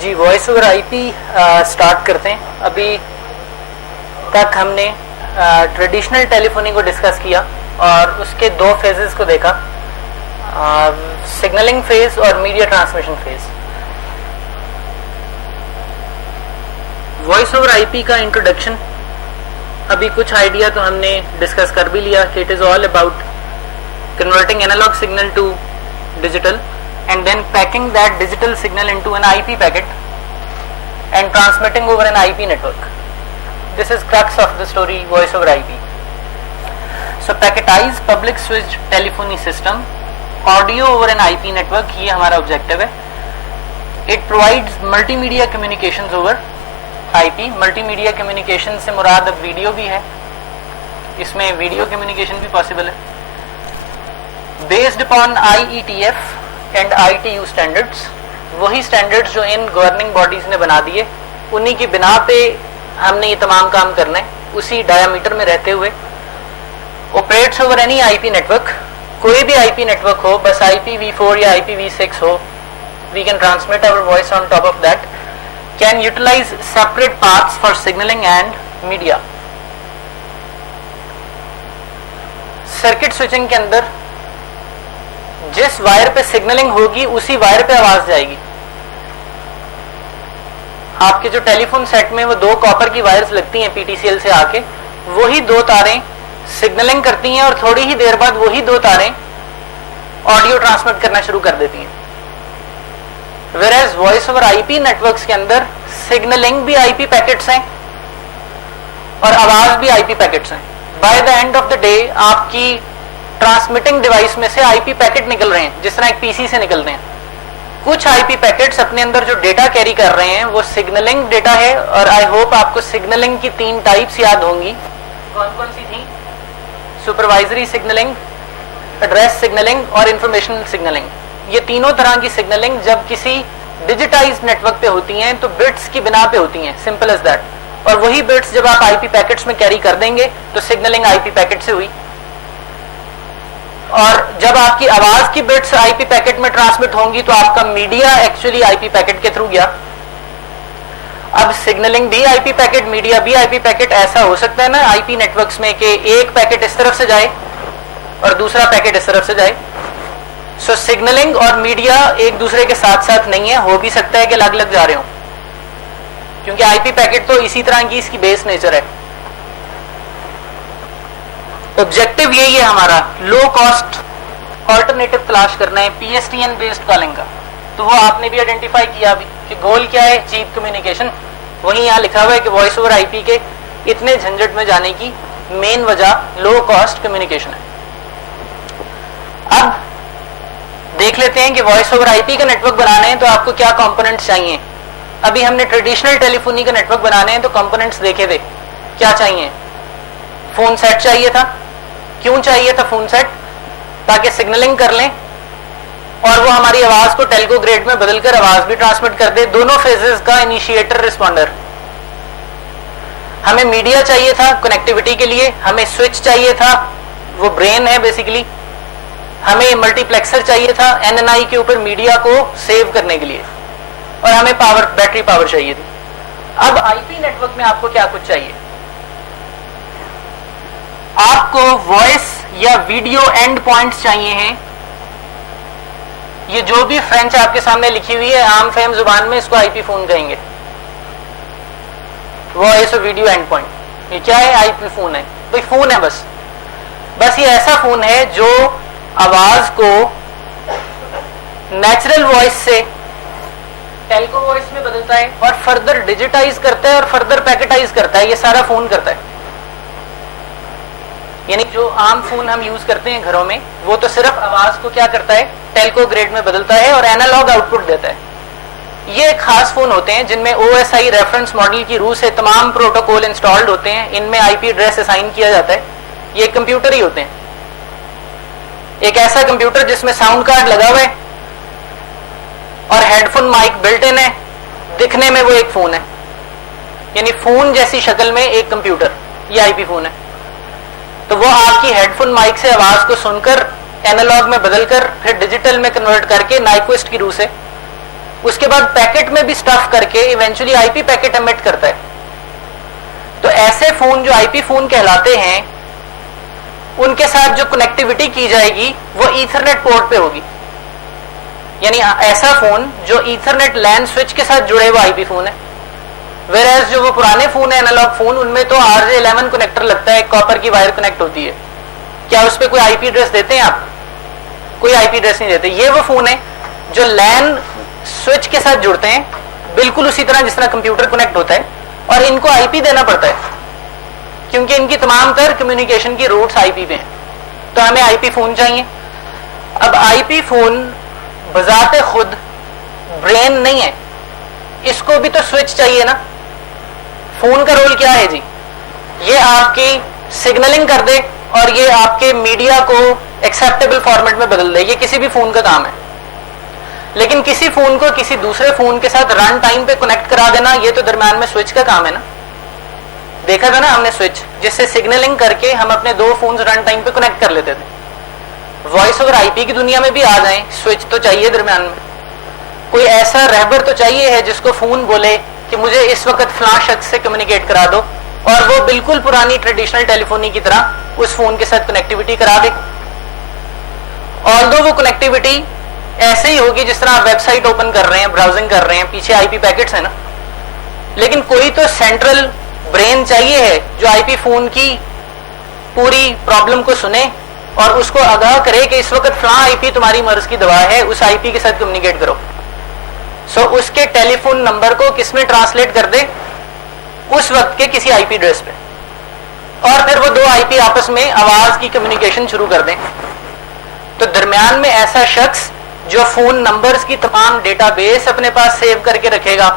जी voice over IP start करते हैं। अभी तक हमने ट्रेडिशनल टेलीफोनी को डिस्कस किया और उसके दो फेजेस को देखा, सिग्नलिंग फेज और media transmission phase. Voice over IP का इंट्रोडक्शन, अभी कुछ आइडिया तो हमने डिस्कस कर भी लिया कि it is all about converting analogue signal to digital and then packing that digital signal into an IP packet and transmitting over an IP network. This is crux of the story voice over IP. So packetized public switched telephony system, audio over an IP network, ये हमारा objective है. It provides multimedia communications over IP. Multimedia communication से मुराद अब video भी है, इसमें video communication भी possible है. Based upon IETF and ITU standards, वही स्टैंडर्ड्स जो इन गवर्निंग बॉडीज ने बना दिए, उन्हीं की बिना पे हमने ये तमाम काम करना है. उसी डायामीटर में रहते हुए operates over any IP network. कोई भी IP नेटवर्क हो, बस IPv4 या IPv6 हो, we can transmit our voice on top of that, can utilise separate paths for signalling and media. Circuit switching के अंदर जिस वायर पे सिग्नलिंग होगी उसी वायर पे आवाज जाएगी. आपके जो टेलीफोन सेट में वो दो कॉपर की वायर्स लगती हैं PTCL से आके, वही दो तारें सिग्नलिंग करती हैं और थोड़ी ही देर बाद वही दो तारें ऑडियो ट्रांसमिट करना शुरू कर देती हैं. Whereas voice over IP networks के अंदर सिग्नलिंग भी IP पैकेट्स हैं और आवाज भी IP पैकेट्स हैं. By the end of the day आपकी ट्रांसमिटिंग डिवाइस में से IP पैकेट निकल रहे हैं, जिस तरह एक PC से निकलते हैं. कुछ IP पैकेट्स अपने अंदर जो डेटा कैरी कर रहे हैं वो सिग्नलिंग डेटा है. और आई होप आपको सिग्नलिंग की 3 टाइप्स याद होंगी. कौन कौन सी थी? सुपरवाइजरी सिग्नलिंग, एड्रेस सिग्नलिंग और इंफॉर्मेशन सिग्नलिंग. ये तीनों तरह की सिग्नलिंग जब किसी डिजिटाइज्ड नेटवर्क पे होती हैं तो बिट्स की बिना पे होती हैं, सिंपल एज दैट. और वही बिट्स जब आप IP पैकेट्स में कैरी कर देंगे तो सिग्नलिंग IP पैकेट से हुई. और जब आपकी आवाज की बिट्स IP पैकेट में ट्रांसमिट होंगी तो आपका मीडिया एक्चुअली IP पैकेट के थ्रू गया. अब सिग्नलिंग भी IP पैकेट, मीडिया भी IP पैकेट. ऐसा हो सकता है ना IP नेटवर्क्स में कि एक पैकेट इस तरफ से जाए और दूसरा पैकेट इस तरफ से जाए. सो सिग्नलिंग और मीडिया एक दूसरे के साथ साथ नहीं है. हो भी सकता है कि अलग अलग जा रहे हो, क्योंकि IP पैकेट तो इसी तरह की इसकी बेस नेचर है. ऑब्जेक्टिव यही है हमारा, लो कॉस्ट ऑल्टरनेटिव तलाश करना है PSTN बेस्ड कॉलिंग का. तो वो आपने भी आइडेंटिफाई किया अभी कि गोल क्या है, चीप कम्युनिकेशन. वही यहाँ लिखा हुआ है कि वॉइस ओवर IP के इतने झंझट में जाने की मेन वजह लो कॉस्ट कम्युनिकेशन है. अब देख लेते हैं कि वॉइस ओवर IP का नेटवर्क बनाने हैं तो आपको क्या कंपोनेंट्स चाहिए. अभी हमने ट्रेडिशनल टेलीफोनी का नेटवर्क बनाने हैं तो कंपोनेंट्स देखे थे. क्या चाहिए? फोन सेट चाहिए था. क्यों चाहिए था फोन सेट? ताकि सिग्नलिंग कर लें और वो हमारी आवाज को टेल्को ग्रेड में बदलकर आवाज भी ट्रांसमिट कर दे. दोनों फेजेस का इनिशिएटर रिस्पॉन्डर. हमें मीडिया चाहिए था कनेक्टिविटी के लिए. हमें स्विच चाहिए था, वो ब्रेन है बेसिकली. हमें मल्टीप्लेक्सर चाहिए था NNI के ऊपर मीडिया को सेव करने के लिए. और हमें पावर, बैटरी पावर चाहिए थी. अब IP नेटवर्क में आपको क्या कुछ चाहिए? आपको वॉइस या वीडियो एंड पॉइंट्स चाहिए हैं. ये जो भी फ्रेंच आपके सामने लिखी हुई है, आम फहम जुबान में इसको IP फोन कहेंगे. वॉइस और वीडियो एंड पॉइंट, ये क्या है? IP फोन है. भाई फोन है, बस ये ऐसा फोन है जो आवाज को नेचुरल वॉइस से टेल्को वॉइस में बदलता है और फर्दर डिजिटाइज करता है और फर्दर पैकेटाइज करता है. ये सारा फोन करता है. यानी जो आम फोन हम यूज करते हैं घरों में, वो तो सिर्फ आवाज को क्या करता है, टेल्को ग्रेड में बदलता है और एनालॉग आउटपुट देता है. ये खास फोन होते हैं जिनमें OSI रेफरेंस मॉडल की रूह से तमाम प्रोटोकॉल इंस्टॉल्ड होते हैं. इनमें IP एड्रेस असाइन किया जाता है. ये कंप्यूटर ही होते हैं. एक ऐसा कंप्यूटर जिसमें साउंड कार्ड लगा हुआ है और हेडफोन माइक बिल्ट इन है. दिखने में वो एक फोन है, यानी फोन जैसी शक्ल में एक कंप्यूटर, ये IP फोन है. तो वो आपकी हेडफोन माइक से आवाज को सुनकर एनालॉग में बदलकर फिर डिजिटल में कन्वर्ट करके नाइक्विस्ट की रूह से उसके बाद पैकेट में भी स्टफ करके इवेंचुअली आईपी पैकेट एमिट करता है। तो ऐसे फोन जो आईपी फोन कहलाते हैं, उनके साथ जो कनेक्टिविटी की जाएगी वो ईथरनेट पोर्ट पे होगी। यानी ऐसा फोन जो ईथरनेट लैन स्विच के साथ जुड़े हुआ आईपी फोन है। वेरएज जो वो पुराने फोन है एनालॉग फोन, उनमें तो RJ11 कनेक्टर लगता है, कॉपर की वायर कनेक्ट होती है। क्या उस पर कोई आईपी एड्रेस देते हैं आप? कोई आईपी एड्रेस नहीं देते। ये वो फोन है जो लैन स्विच के साथ जुड़ते हैं, बिल्कुल उसी तरह जिस तरह कंप्यूटर कनेक्ट होता है, और इनको आईपी देना पड़ता है क्योंकि इनकी तमाम तर कम्युनिकेशन की रूट्स आईपी पे हैं। तो हमें आईपी फोन चाहिए। अब आईपी फोन बजाते खुद ब्रेन नहीं है, इसको भी तो स्विच चाहिए ना। फोन का रोल क्या है जी? ये आपकी सिग्नलिंग कर दे और ये आपके मीडिया को एक्सेप्टेबल फॉर्मेट में बदल दे। ये किसी भी फोन का काम है। लेकिन किसी फोन को किसी दूसरे फोन के साथ रन टाइम पे कनेक्ट करा देना, ये तो दरम्यान में स्विच का काम है ना। देखा था ना हमने स्विच, जिससे सिग्नलिंग करके हम अपने दो फोन रन टाइम पे कनेक्ट कर लेते थे। वॉइस ओवर आईपी की दुनिया में भी आ जाए, स्विच तो चाहिए दरम्यान में। कोई ऐसा रहबर तो चाहिए है जिसको फोन बोले कि मुझे इस वक्त फलां शख्स से कम्युनिकेट करा दो, और वो बिल्कुल पुरानी ट्रेडिशनल टेलीफोनी की तरह उस फोन के साथ कनेक्टिविटी करा दे। ऑल्दो वो कनेक्टिविटी ऐसे ही होगी जिस तरह आप वेबसाइट ओपन कर रहे हैं, ब्राउजिंग कर रहे हैं, पीछे आईपी पैकेट्स है ना। लेकिन कोई तो सेंट्रल ब्रेन चाहिए है जो आईपी फोन की पूरी प्रॉब्लम को सुने और उसको आगाह करे कि इस वक्त फलां आईपी तुम्हारी मर्ज की दवा है, उस आईपी के साथ कम्युनिकेट करो। सो उसके टेलीफोन नंबर को किसमें ट्रांसलेट कर दे? उस वक्त के किसी आईपी एड्रेस पे, और फिर वो दो आईपी आपस में आवाज की कम्युनिकेशन शुरू कर दें। तो दरमियान में ऐसा शख्स जो फोन नंबर्स की तमाम डेटाबेस अपने पास सेव करके रखेगा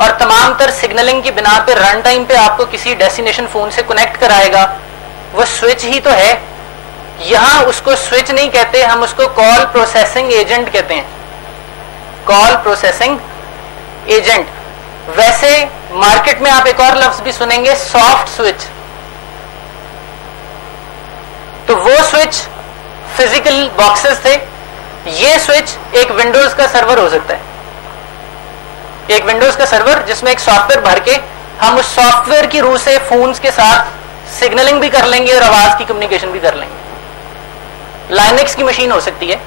और तमाम तर सिग्नलिंग की बिना पे रन टाइम पे आपको किसी डेस्टिनेशन फोन से कनेक्ट कराएगा, वो स्विच ही तो है। यहां उसको स्विच नहीं कहते, हम उसको कॉल प्रोसेसिंग एजेंट कहते हैं। Call processing agent. वैसे मार्केट में आप एक और लफ्ज भी सुनेंगे, सॉफ्ट स्विच। तो वो स्विच फिजिकल बॉक्सेस थे, ये स्विच एक विंडोज का सर्वर हो सकता है। एक विंडोज का सर्वर जिसमें एक सॉफ्टवेयर भर के हम उस सॉफ्टवेयर की रूह से फोन्स के साथ सिग्नलिंग भी कर लेंगे और आवाज की कम्युनिकेशन भी कर लेंगे। लाइनेक्स की मशीन हो सकती है।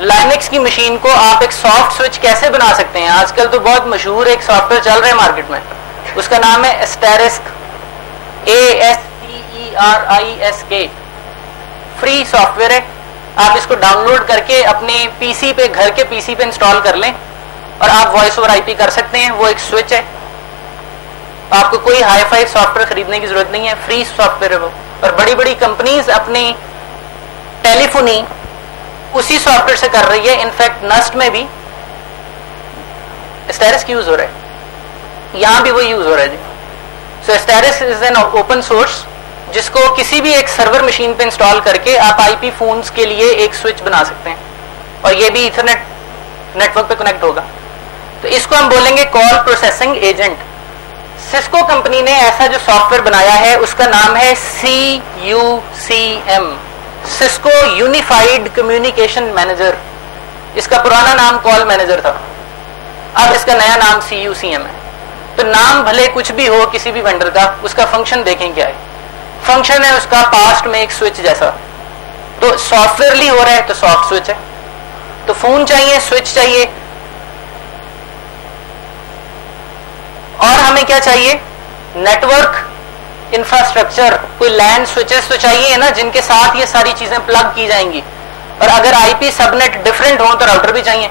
लाइनेक्स की मशीन को आप एक सॉफ्ट स्विच कैसे बना सकते हैं? आजकल तो बहुत मशहूर एक सॉफ्टवेयर चल रहा है मार्केट में, उसका नाम है एस्टेरिस्क, ASTERISK। फ्री सॉफ्टवेयर है, आप इसको डाउनलोड करके अपने पीसी पे, घर के पीसी पे इंस्टॉल कर लें और आप वॉइस ओवर आईपी कर सकते हैं। वो एक स्विच है, आपको कोई हाई फाई सॉफ्टवेयर खरीदने की जरूरत नहीं है, फ्री सॉफ्टवेयर है वो। और बड़ी बड़ी कंपनीज अपनी टेलीफोनी उसी सॉफ्टवेयर से कर रही है। इनफैक्ट नस्ट में भी एस्टेरिस्क यूज हो रहा है, यहां भी वो यूज हो रहा है जी। So asterisk is an open source जिसको किसी भी एक सर्वर मशीन पे इंस्टॉल करके आप आईपी फोन्स के लिए एक स्विच बना सकते हैं, और ये भी ईथरनेट नेटवर्क पे कनेक्ट होगा। तो इसको हम बोलेंगे call processing agent. Cisco company ने ऐसा जो सॉफ्टवेयर बनाया है उसका नाम है CUCM, Cisco unified communication manager. इसका पुराना नाम कॉल मैनेजर था, अब इसका नया नाम CUCM है। तो नाम भले कुछ भी हो किसी भी वेंडर का, उसका फंक्शन देखें क्या है। फंक्शन है उसका पास्ट में एक स्विच जैसा। तो सॉफ्टवेयरली हो रहा है तो सॉफ्ट स्विच है। तो फोन चाहिए, स्विच चाहिए, और हमें क्या चाहिए? Network infrastructure. कोई लैंड स्विचेस तो चाहिए ना जिनके साथ ये सारी चीजें प्लग की जाएंगी, और अगर आईपी सबनेट डिफरेंट हो तो राउटर भी चाहिए।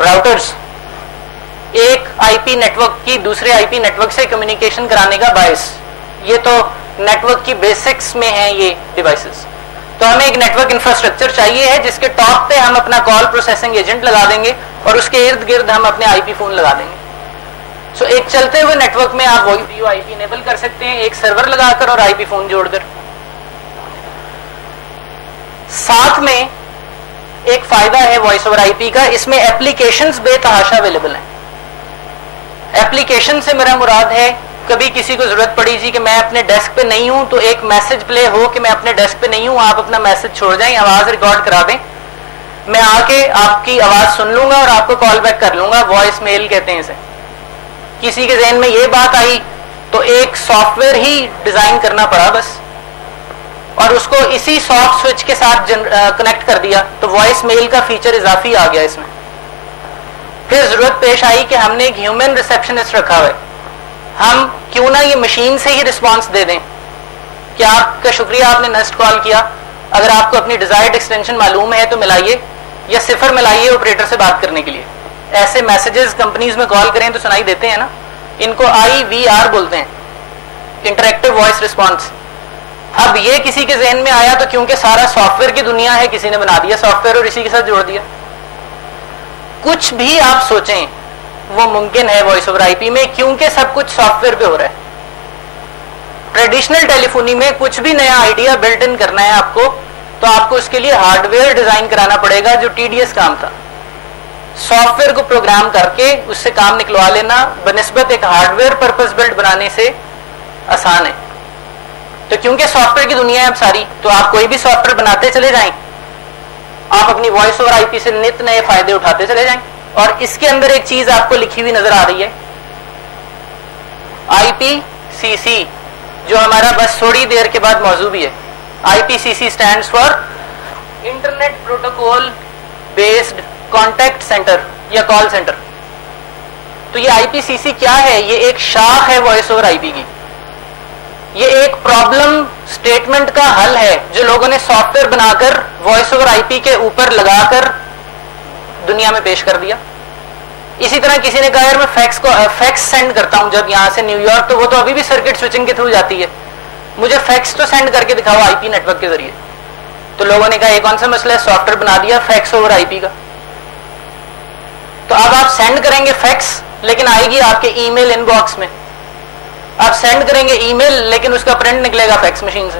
राउटर्स एक आईपी नेटवर्क की दूसरे आईपी नेटवर्क से कम्युनिकेशन कराने का बायस, ये तो नेटवर्क की बेसिक्स में है ये डिवाइसेस। तो हमें एक नेटवर्क इंफ्रास्ट्रक्चर चाहिए है जिसके टॉप पे हम अपना कॉल प्रोसेसिंग एजेंट लगा देंगे और उसके इर्द गिर्द हम अपने आईपी फोन लगा देंगे। सो एक चलते हुए नेटवर्क में आप वॉइस आईपी इनेबल कर सकते हैं, एक सर्वर लगाकर और आईपी फोन जोड़कर। साथ में एक फायदा है वॉइस ओवर आईपी का, इसमें एप्लीकेशंस बेतहाशा अवेलेबल हैं। एप्लीकेशन से मेरा मुराद है, कभी किसी को जरूरत पड़ी जी कि मैं अपने डेस्क पे नहीं हूं, तो एक मैसेज प्ले हो कि मैं अपने डेस्क पे नहीं हूं, आप अपना मैसेज छोड़ जाएं, आवाज रिकॉर्ड करा दें, मैं आके आपकी आवाज सुन लूंगा और आपको कॉल बैक कर लूंगा, वॉइस मेल कहते हैं इसे। किसी के जहन में ये बात आई तो एक सॉफ्टवेयर ही डिजाइन करना पड़ा बस, और उसको इसी सॉफ्ट स्विच के साथ कनेक्ट कर दिया, तो वॉइस मेल का फीचर इजाफी आ गया इसमें। फिर जरूरत पेश आई कि हमने एक ह्यूमन रिसेप्शनिस्ट रखा हुआ है, हम क्यों ना ये मशीन से ही रिस्पांस दे दें कि आपका शुक्रिया, आपने नेक्स्ट कॉल किया, अगर आपको अपनी डिजायर्ड एक्सटेंशन मालूम है तो मिलाइए, या सिफर मिलाइए ऑपरेटर से बात करने के लिए। ऐसे मैसेजेस कंपनीज में कॉल करें तो सुनाई देते हैं ना, इनको IVR बोलते हैं, इंटरेक्टिव वॉइस रिस्पॉन्स। अब ये किसी के जहन में आया तो क्योंकि सारा सॉफ्टवेयर की दुनिया है, किसी ने बना दिया सॉफ्टवेयर और इसी के साथ जोड़ दिया। कुछ भी आप सोचें वो मुमकिन है वॉइस ओवर IP में, क्योंकि सब कुछ सॉफ्टवेयर पे हो रहा है। ट्रेडिशनल टेलीफोनी में कुछ भी नया आइडिया बिल्ट इन करना है आपको, तो आपको उसके लिए हार्डवेयर डिजाइन कराना पड़ेगा, जो टीडीएस काम था। सॉफ्टवेयर को प्रोग्राम करके उससे काम निकलवा लेना बनिस्बत एक हार्डवेयर पर्पस बिल्ट बनाने से आसान है। तो क्योंकि सॉफ्टवेयर की दुनिया है अब सारी, तो आप कोई भी सॉफ्टवेयर बनाते चले जाएं, आप अपनी वॉइस ओवर IP से नित नए फायदे उठाते चले जाएं। और इसके अंदर एक चीज आपको लिखी हुई नजर आ रही है, IPCC, जो हमारा बस थोड़ी देर के बाद मौजू भी है। IPCC stands for internet protocol based contact centre या कॉल सेंटर। तो ये IPCC क्या है? ये एक शाख है वॉइस ओवर IP की। ये एक प्रॉब्लम स्टेटमेंट का हल है जो लोगों ने सॉफ्टवेयर बनाकर वॉइस ओवर IP के ऊपर लगाकर दुनिया में पेश कर दिया। इसी तरह किसी ने कहा यार मैं फैक्स सेंड करता हूं जब यहां से न्यूयॉर्क, तो वो तो अभी भी सर्किट स्विचिंग के थ्रू जाती है, मुझे फैक्स तो सेंड करके दिखाओ IP नेटवर्क के जरिए। तो लोगों ने कहा ये कौन सा मसला है, सॉफ्टवेयर बना दिया फैक्स ओवर IP का। तो अब आप सेंड करेंगे फैक्स, लेकिन आएगी आपके ईमेल इनबॉक्स में। आप सेंड करेंगे ईमेल, लेकिन उसका प्रिंट निकलेगा फैक्स मशीन से।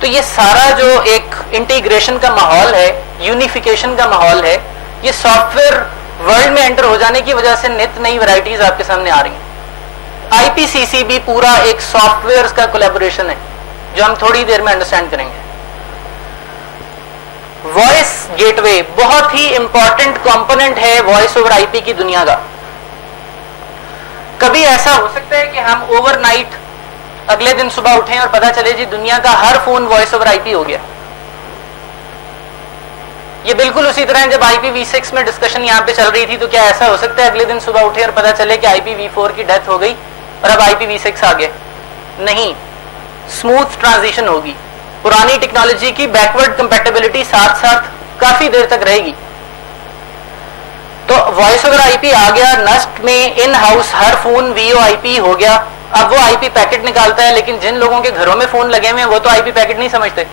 तो ये सारा जो एक इंटीग्रेशन का माहौल है, यूनिफिकेशन का माहौल है, ये सॉफ्टवेयर वर्ल्ड में एंटर हो जाने की वजह से नित नई वैरायटीज आपके सामने आ रही हैं। IPCC भी पूरा एक सॉफ्टवेयर का कोलैबोरेशन है जो हम थोड़ी देर में अंडरस्टैंड करेंगे। वॉइस गेटवे बहुत ही इंपॉर्टेंट कंपोनेंट है वॉइस ओवर IP की दुनिया का। कभी ऐसा हो सकता है कि हम ओवरनाइट अगले दिन सुबह उठें और पता चले जी दुनिया का हर फोन वॉइस ओवर IP हो गया। ये बिल्कुल उसी तरह जब IPv6 में डिस्कशन यहाँ पे चल रही थी, तो क्या ऐसा हो सकता है अगले दिन सुबह उठे और पता चले कि IPv4 की डेथ हो गई और अब IPv6 आ गया? नहीं, स्मूथ ट्रांजिशन होगी। पुरानी टेक्नोलॉजी की बैकवर्ड कंपैटिबिलिटी साथ साथ काफी देर तक रहेगी। तो वॉइस ओवर IP आ गया, नस्ट में in house her phone VoIP हो गया। अब वो IP पैकेट निकालता है, लेकिन जिन लोगों के घरों में फोन लगे हुए हैं वो तो IP पैकेट नहीं समझते।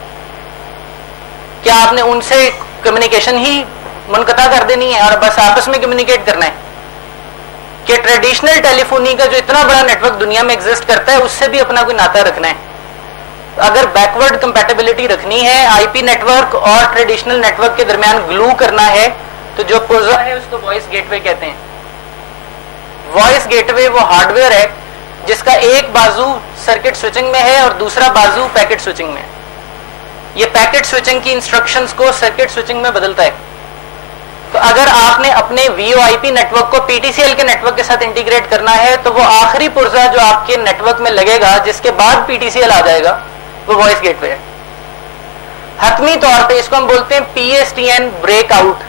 क्या आपने उनसे कम्युनिकेशन ही मुनकता कर देनी है और बस आपस में कम्युनिकेट करना है? कि ट्रेडिशनल टेलीफोनी का जो इतना बड़ा नेटवर्क दुनिया में एग्जिस्ट करता है उससे भी अपना कोई नाता रखना है। अगर बैकवर्ड कंपैटिबिलिटी रखनी है, IP नेटवर्क और ट्रेडिशनल नेटवर्क के दरमियान ग्लू करना है, तो जो पुर्जा है उसको वॉइस गेटवे कहते हैं। वॉइस गेटवे वो हार्डवेयर है जिसका एक बाजू सर्किट स्विचिंग में है और दूसरा बाजू पैकेट स्विचिंग में है। ये पैकेट स्विचिंग की इंस्ट्रक्शंस को सर्किट स्विचिंग में बदलता है। तो अगर आपने अपने VoIP नेटवर्क को PTCL के नेटवर्क के साथ इंटीग्रेट करना है, तो वो आखिरी पुर्जा जो आपके नेटवर्क में लगेगा जिसके बाद PTCL आ जाएगा, वो वॉइस गेटवे है। हतमी तौर पे इसको हम बोलते हैं PSTN ब्रेकआउट,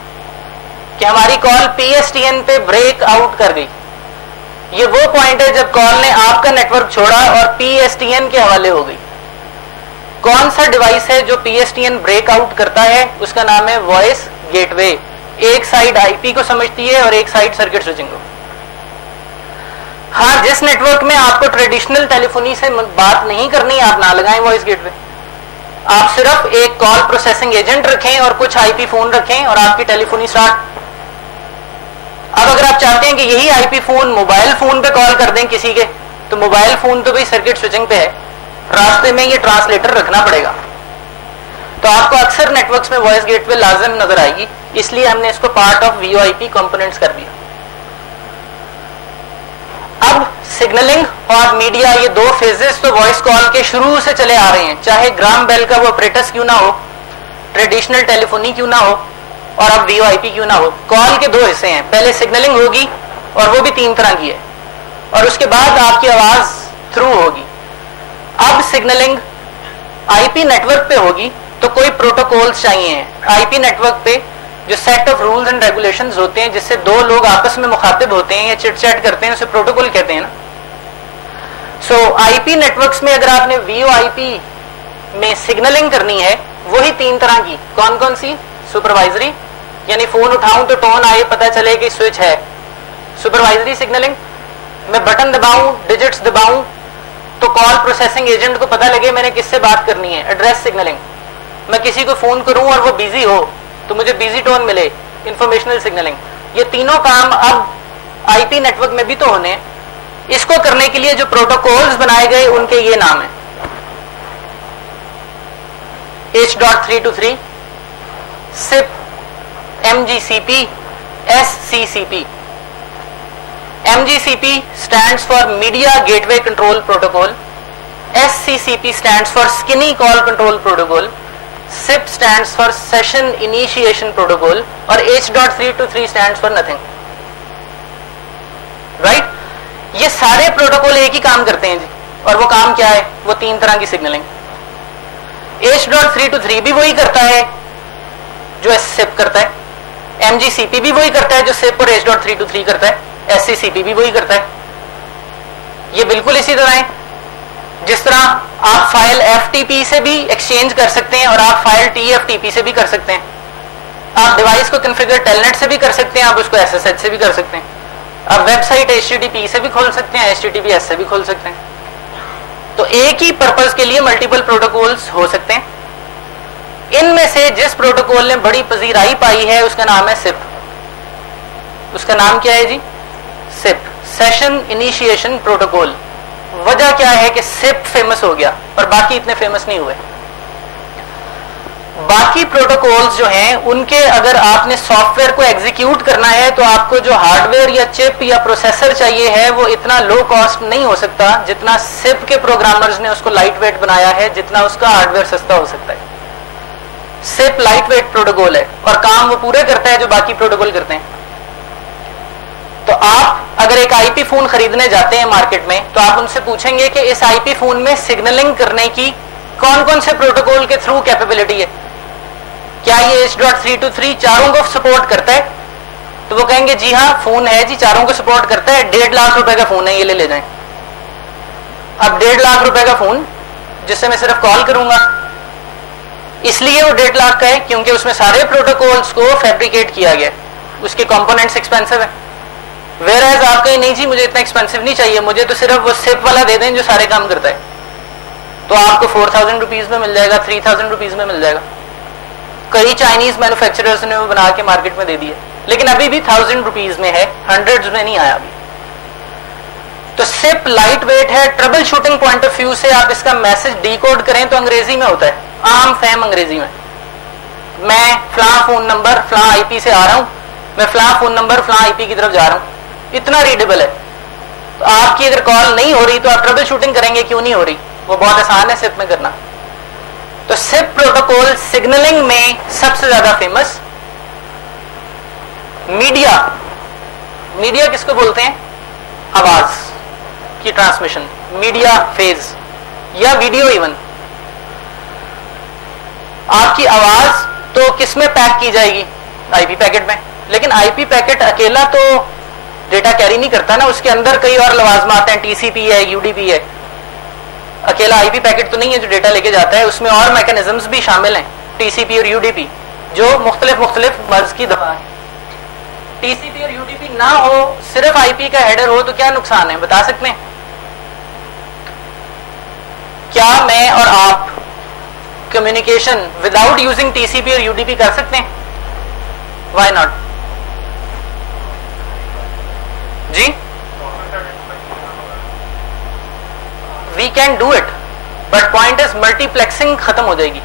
कि हमारी कॉल PSTN पे ब्रेक आउट कर गई। ये वो पॉइंट है जब कॉल ने आपका नेटवर्क छोड़ा और PSTN के हवाले हो गई। कौन सा डिवाइस है जो PSTN ब्रेकआउट करता है? उसका नाम है वॉइस गेटवे। एक साइड IP को समझती है और एक साइड सर्किट स्विचिंग को। हाँ, जिस नेटवर्क में आपको ट्रेडिशनल टेलीफोनी से बात नहीं करनी, आप ना लगाएं वॉइस गेटवे। आप सिर्फ एक कॉल प्रोसेसिंग एजेंट रखें और कुछ IP फोन रखें और आपकी टेलीफोनी स्टार्ट। अब अगर आप चाहते हैं कि यही IP फोन मोबाइल फोन पे कॉल कर दें किसी के, तो मोबाइल फोन तो भाई सर्किट स्विचिंग पे है, रास्ते में ये ट्रांसलेटर रखना पड़ेगा। तो आपको अक्सर नेटवर्क्स में वॉइस गेटवे लाजिम नजर आएगी, इसलिए हमने इसको पार्ट ऑफ VoIP कंपोनेंट्स कर दिया। अब सिग्नलिंग और मीडिया, ये दो फेजेस तो वॉइस कॉल के शुरू से चले आ रहे हैं, चाहे ग्राम बेल का वो ऑपरेटर्स क्यों ना हो, ट्रेडिशनल टेलीफोनी क्यों ना हो, और अब VoIP क्यों ना हो। कॉल के दो हिस्से हैं, पहले सिग्नलिंग होगी और वो भी 3 तरह की है, और उसके बाद आपकी आवाज थ्रू होगी। अब सिग्नलिंग IP नेटवर्क पे होगी तो कोई प्रोटोकॉल्स चाहिए हैं। IP नेटवर्क पे जो set of rules and regulations होते हैं जिससे दो लोग आपस में मुखातिब होते हैं या चिट चैट करते हैं, उसे प्रोटोकॉल कहते हैं ना। सो IP नेटवर्क्स में अगर आपने VoIP में सिग्नलिंग करनी है, वही 3 तरह की, कौन कौन सी? सुपरवाइजरी, यानी फोन उठाऊं तो टोन आए, पता चले कि स्विच है, सुपरवाइजरी सिग्नलिंग। मैं बटन दबाऊं, डिजिट्स दबाऊं तो कॉल प्रोसेसिंग एजेंट को पता लगे मैंने किससे बात करनी है, एड्रेस सिग्नलिंग। मैं किसी को फोन करूं और वो बिजी हो तो मुझे बिजी टोन मिले, इंफॉर्मेशनल सिग्नलिंग। ये तीनों काम अब IP नेटवर्क में भी तो होने हैं। इसको करने के लिए जो प्रोटोकॉल्स बनाए गए उनके ये नाम है, H.323, SIP, MGCP, SCCP. MGCP stands for Media Gateway Control Protocol, SCCP stands for Skinny Call Control Protocol, SIP stands for Session Initiation Protocol और H.323 stands for nothing. Right? ये सारे प्रोटोकॉल एक ही काम करते हैं जी, और वो काम क्या है? वो 3 तरह की सिग्नलिंग। H.323 भी वही करता है जो SIP करता है, MGCP भी वही करता है जो SIP और H.323 करता है, SCCP भी वही करता है। ये बिल्कुल इसी तरह है जिस तरह आप फाइल FTP से भी एक्सचेंज कर सकते हैं और आप फाइल TFTP से भी कर सकते हैं। आप डिवाइस को कॉन्फ़िगर टेलनेट से भी कर सकते हैं, आप उसको SSH से भी कर सकते हैं, आप वेबसाइट HTTP से भी खोल सकते हैं, HTTPS से भी खोल सकते हैं। तो एक ही पर्पस के लिए मल्टीपल प्रोटोकॉल्स हो सकते हैं। इनमें से जिस प्रोटोकॉल ने बड़ी पजीराई पाई है उसका नाम है SIP। उसका नाम क्या है जी? SIP, session initiation protocol. वजह क्या है कि SIP फेमस हो गया और बाकी इतने फेमस नहीं हुए। बाकी प्रोटोकॉल्स जो हैं उनके अगर आपने सॉफ्टवेयर को एग्जीक्यूट करना है तो आपको जो हार्डवेयर या चिप या प्रोसेसर चाहिए है वो इतना लो कॉस्ट नहीं हो सकता जितना SIP के प्रोग्रामर्स ने उसको लाइट वेट बनाया है, जितना उसका हार्डवेयर सस्ता हो सकता है। SIP लाइट वेट प्रोटोकॉल है और काम वो पूरे करता है जो बाकी प्रोटोकॉल करते हैं। तो आप अगर एक IP फोन खरीदने जाते हैं मार्केट में तो आप उनसे पूछेंगे कि इस IP फोन में सिग्नलिंग करने की कौन कौन से प्रोटोकॉल के थ्रू कैपेबिलिटी है, क्या ये H.323 चारों को सपोर्ट करता है? तो वो कहेंगे जी हाँ फोन है जी, चारों को सपोर्ट करता है, 1.5 लाख रुपए का फोन है, ये ले जाएं। अब 1.5 लाख रुपए का फोन जिससे मैं सिर्फ कॉल करूंगा, इसलिए वो 1.5 लाख का है क्योंकि उसमें सारे प्रोटोकॉल्स को फैब्रिकेट किया गया, उसके कंपोनेंट्स एक्सपेंसिव है। वेयर एज आप कहें नहीं जी मुझे इतना एक्सपेंसिव नहीं चाहिए, मुझे तो सिर्फ वो SIP वाला दे दें जो सारे काम करता है, तो आपको 4,000 रुपीज में मिल जाएगा, 3,000 रुपीज में मिल जाएगा। कई चाइनीज मैन्युफैक्चरर्स ने वो बना के मार्केट में दे दिए, लेकिन अभी भी 1,000 रुपीज में है, हंड्रेड्स में नहीं आया अभी। तो SIP लाइट वेट है। Trouble shooting point of view से आप इसका मैसेज डिकोड करें तो अंग्रेजी में होता है, आम फहम अंग्रेजी में। मैं फला फोन नंबर फला IP से आ रहा हूं, मैं फला फोन नंबर फला IP की तरफ जा रहा हूं, इतना रीडेबल है। तो आपकी अगर कॉल नहीं हो रही तो आप ट्रबल शूटिंग करेंगे, क्यों नहीं हो रही? वो बहुत आसान है SIP में करना। तो SIP प्रोटोकॉल सिग्नलिंग में सबसे ज्यादा फेमस। मीडिया किसको बोलते हैं? आवाज की ट्रांसमिशन, मीडिया फेज या वीडियो। इवन आपकी आवाज तो किसमें पैक की जाएगी? IP पैकेट में। लेकिन IP पैकेट अकेला तो डेटा कैरी नहीं करता ना, उसके अंदर कई और लवाजमात हैं, TCP है, UDP है। अकेला IP पैकेट तो नहीं है जो डेटा लेके जाता है, उसमें और मैकेनिज्म्स भी शामिल हैं, TCP और UDP, जो मुख्तलिफ मर्ज की दवा है। TCP और UDP ना हो, सिर्फ IP का हेडर हो तो क्या नुकसान है बता सकते हैं? क्या मैं और आप कम्युनिकेशन विदाउट यूजिंग TCP और UDP कर सकते हैं? Why not ji? We can do it, but point is multiplexing खत्म हो जाएगी।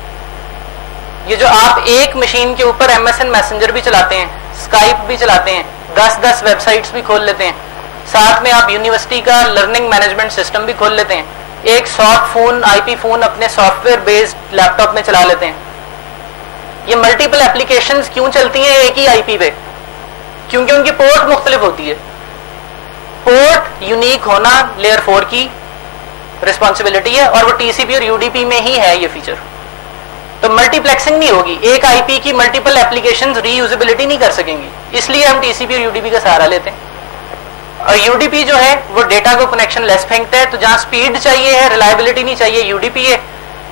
ये जो आप एक मशीन के ऊपर MSN मैसेंजर भी चलाते हैं, स्काइप भी चलाते हैं, 10-10 वेबसाइट्स भी खोल लेते हैं, साथ में आप यूनिवर्सिटी का लर्निंग मैनेजमेंट सिस्टम भी खोल लेते हैं, एक सॉफ्ट फोन IP फोन अपने सॉफ्टवेयर बेस्ड लैपटॉप में चला लेते हैं। ये मल्टीपल एप्लीकेशंस क्यों चलती हैं एक ही आईपी पे? क्योंकि उनकी पोर्ट मुख्तलिफ होती है। पोर्ट यूनिक होना लेयर 4 की रिस्पॉन्सिबिलिटी है और वो टीसीपी और यूडीपी में ही है ये फीचर। तो मल्टीप्लेक्सिंग नहीं होगी, एक आईपी की मल्टीपल एप्लीकेशंस रीयूजेबिलिटी नहीं कर सकेंगी, इसलिए हम टीसीपी और यूडीपी का सहारा लेते हैं। और यूडीपी जो है वो डेटा को कनेक्शन लेस फेंकता है, तो जहां स्पीड चाहिए है, रिलायबिलिटी नहीं चाहिए, यूडीपी है,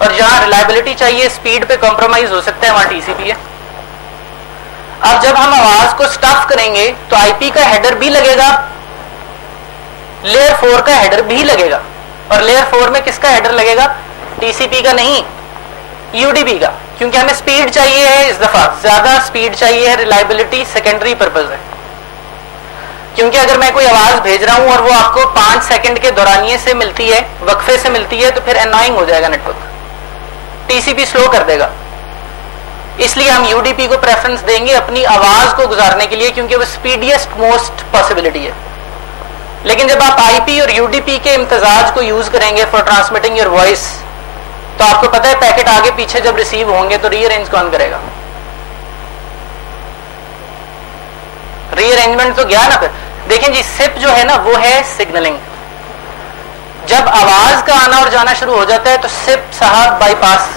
और जहां रिलायबिलिटी चाहिए, स्पीड पे कॉम्प्रोमाइज हो सकता है, वहां टीसीपी है। अब जब हम आवाज को स्टफ करेंगे तो आईपी का हेडर भी लगेगा, लेयर 4 का हेडर भी लगेगा, और लेयर 4 में किसका हेडर लगेगा? टीसीपी का नहीं, यूडीपी का, क्योंकि हमें स्पीड चाहिए है, इस दफा ज्यादा स्पीड चाहिए है, रिलायबिलिटी सेकेंडरी पर्पज है। क्योंकि अगर मैं कोई आवाज भेज रहा हूं और वो आपको 5 सेकंड के दौरानिये से मिलती है, वक्फे से मिलती है, तो फिर एनॉइंग हो जाएगा नेटवर्क, टीसीपी स्लो कर देगा। इसलिए हम यूडीपी को प्रेफरेंस देंगे अपनी आवाज को गुजारने के लिए, क्योंकि वो स्पीडिएस्ट मोस्ट पॉसिबिलिटी है। लेकिन जब आप आईपी और यूडीपी के इम्तजाज को यूज करेंगे फॉर ट्रांसमिटिंग योर वॉइस, तो आपको पता है पैकेट आगे पीछे जब रिसीव होंगे तो रीअरेंज कौन करेगा? रीअरेंजमेंट तो गया ना। फिर देखें जी, सिप जो है ना वो है सिग्नलिंग। जब आवाज का आना और जाना शुरू हो जाता है तो सिप साहब बाईपास,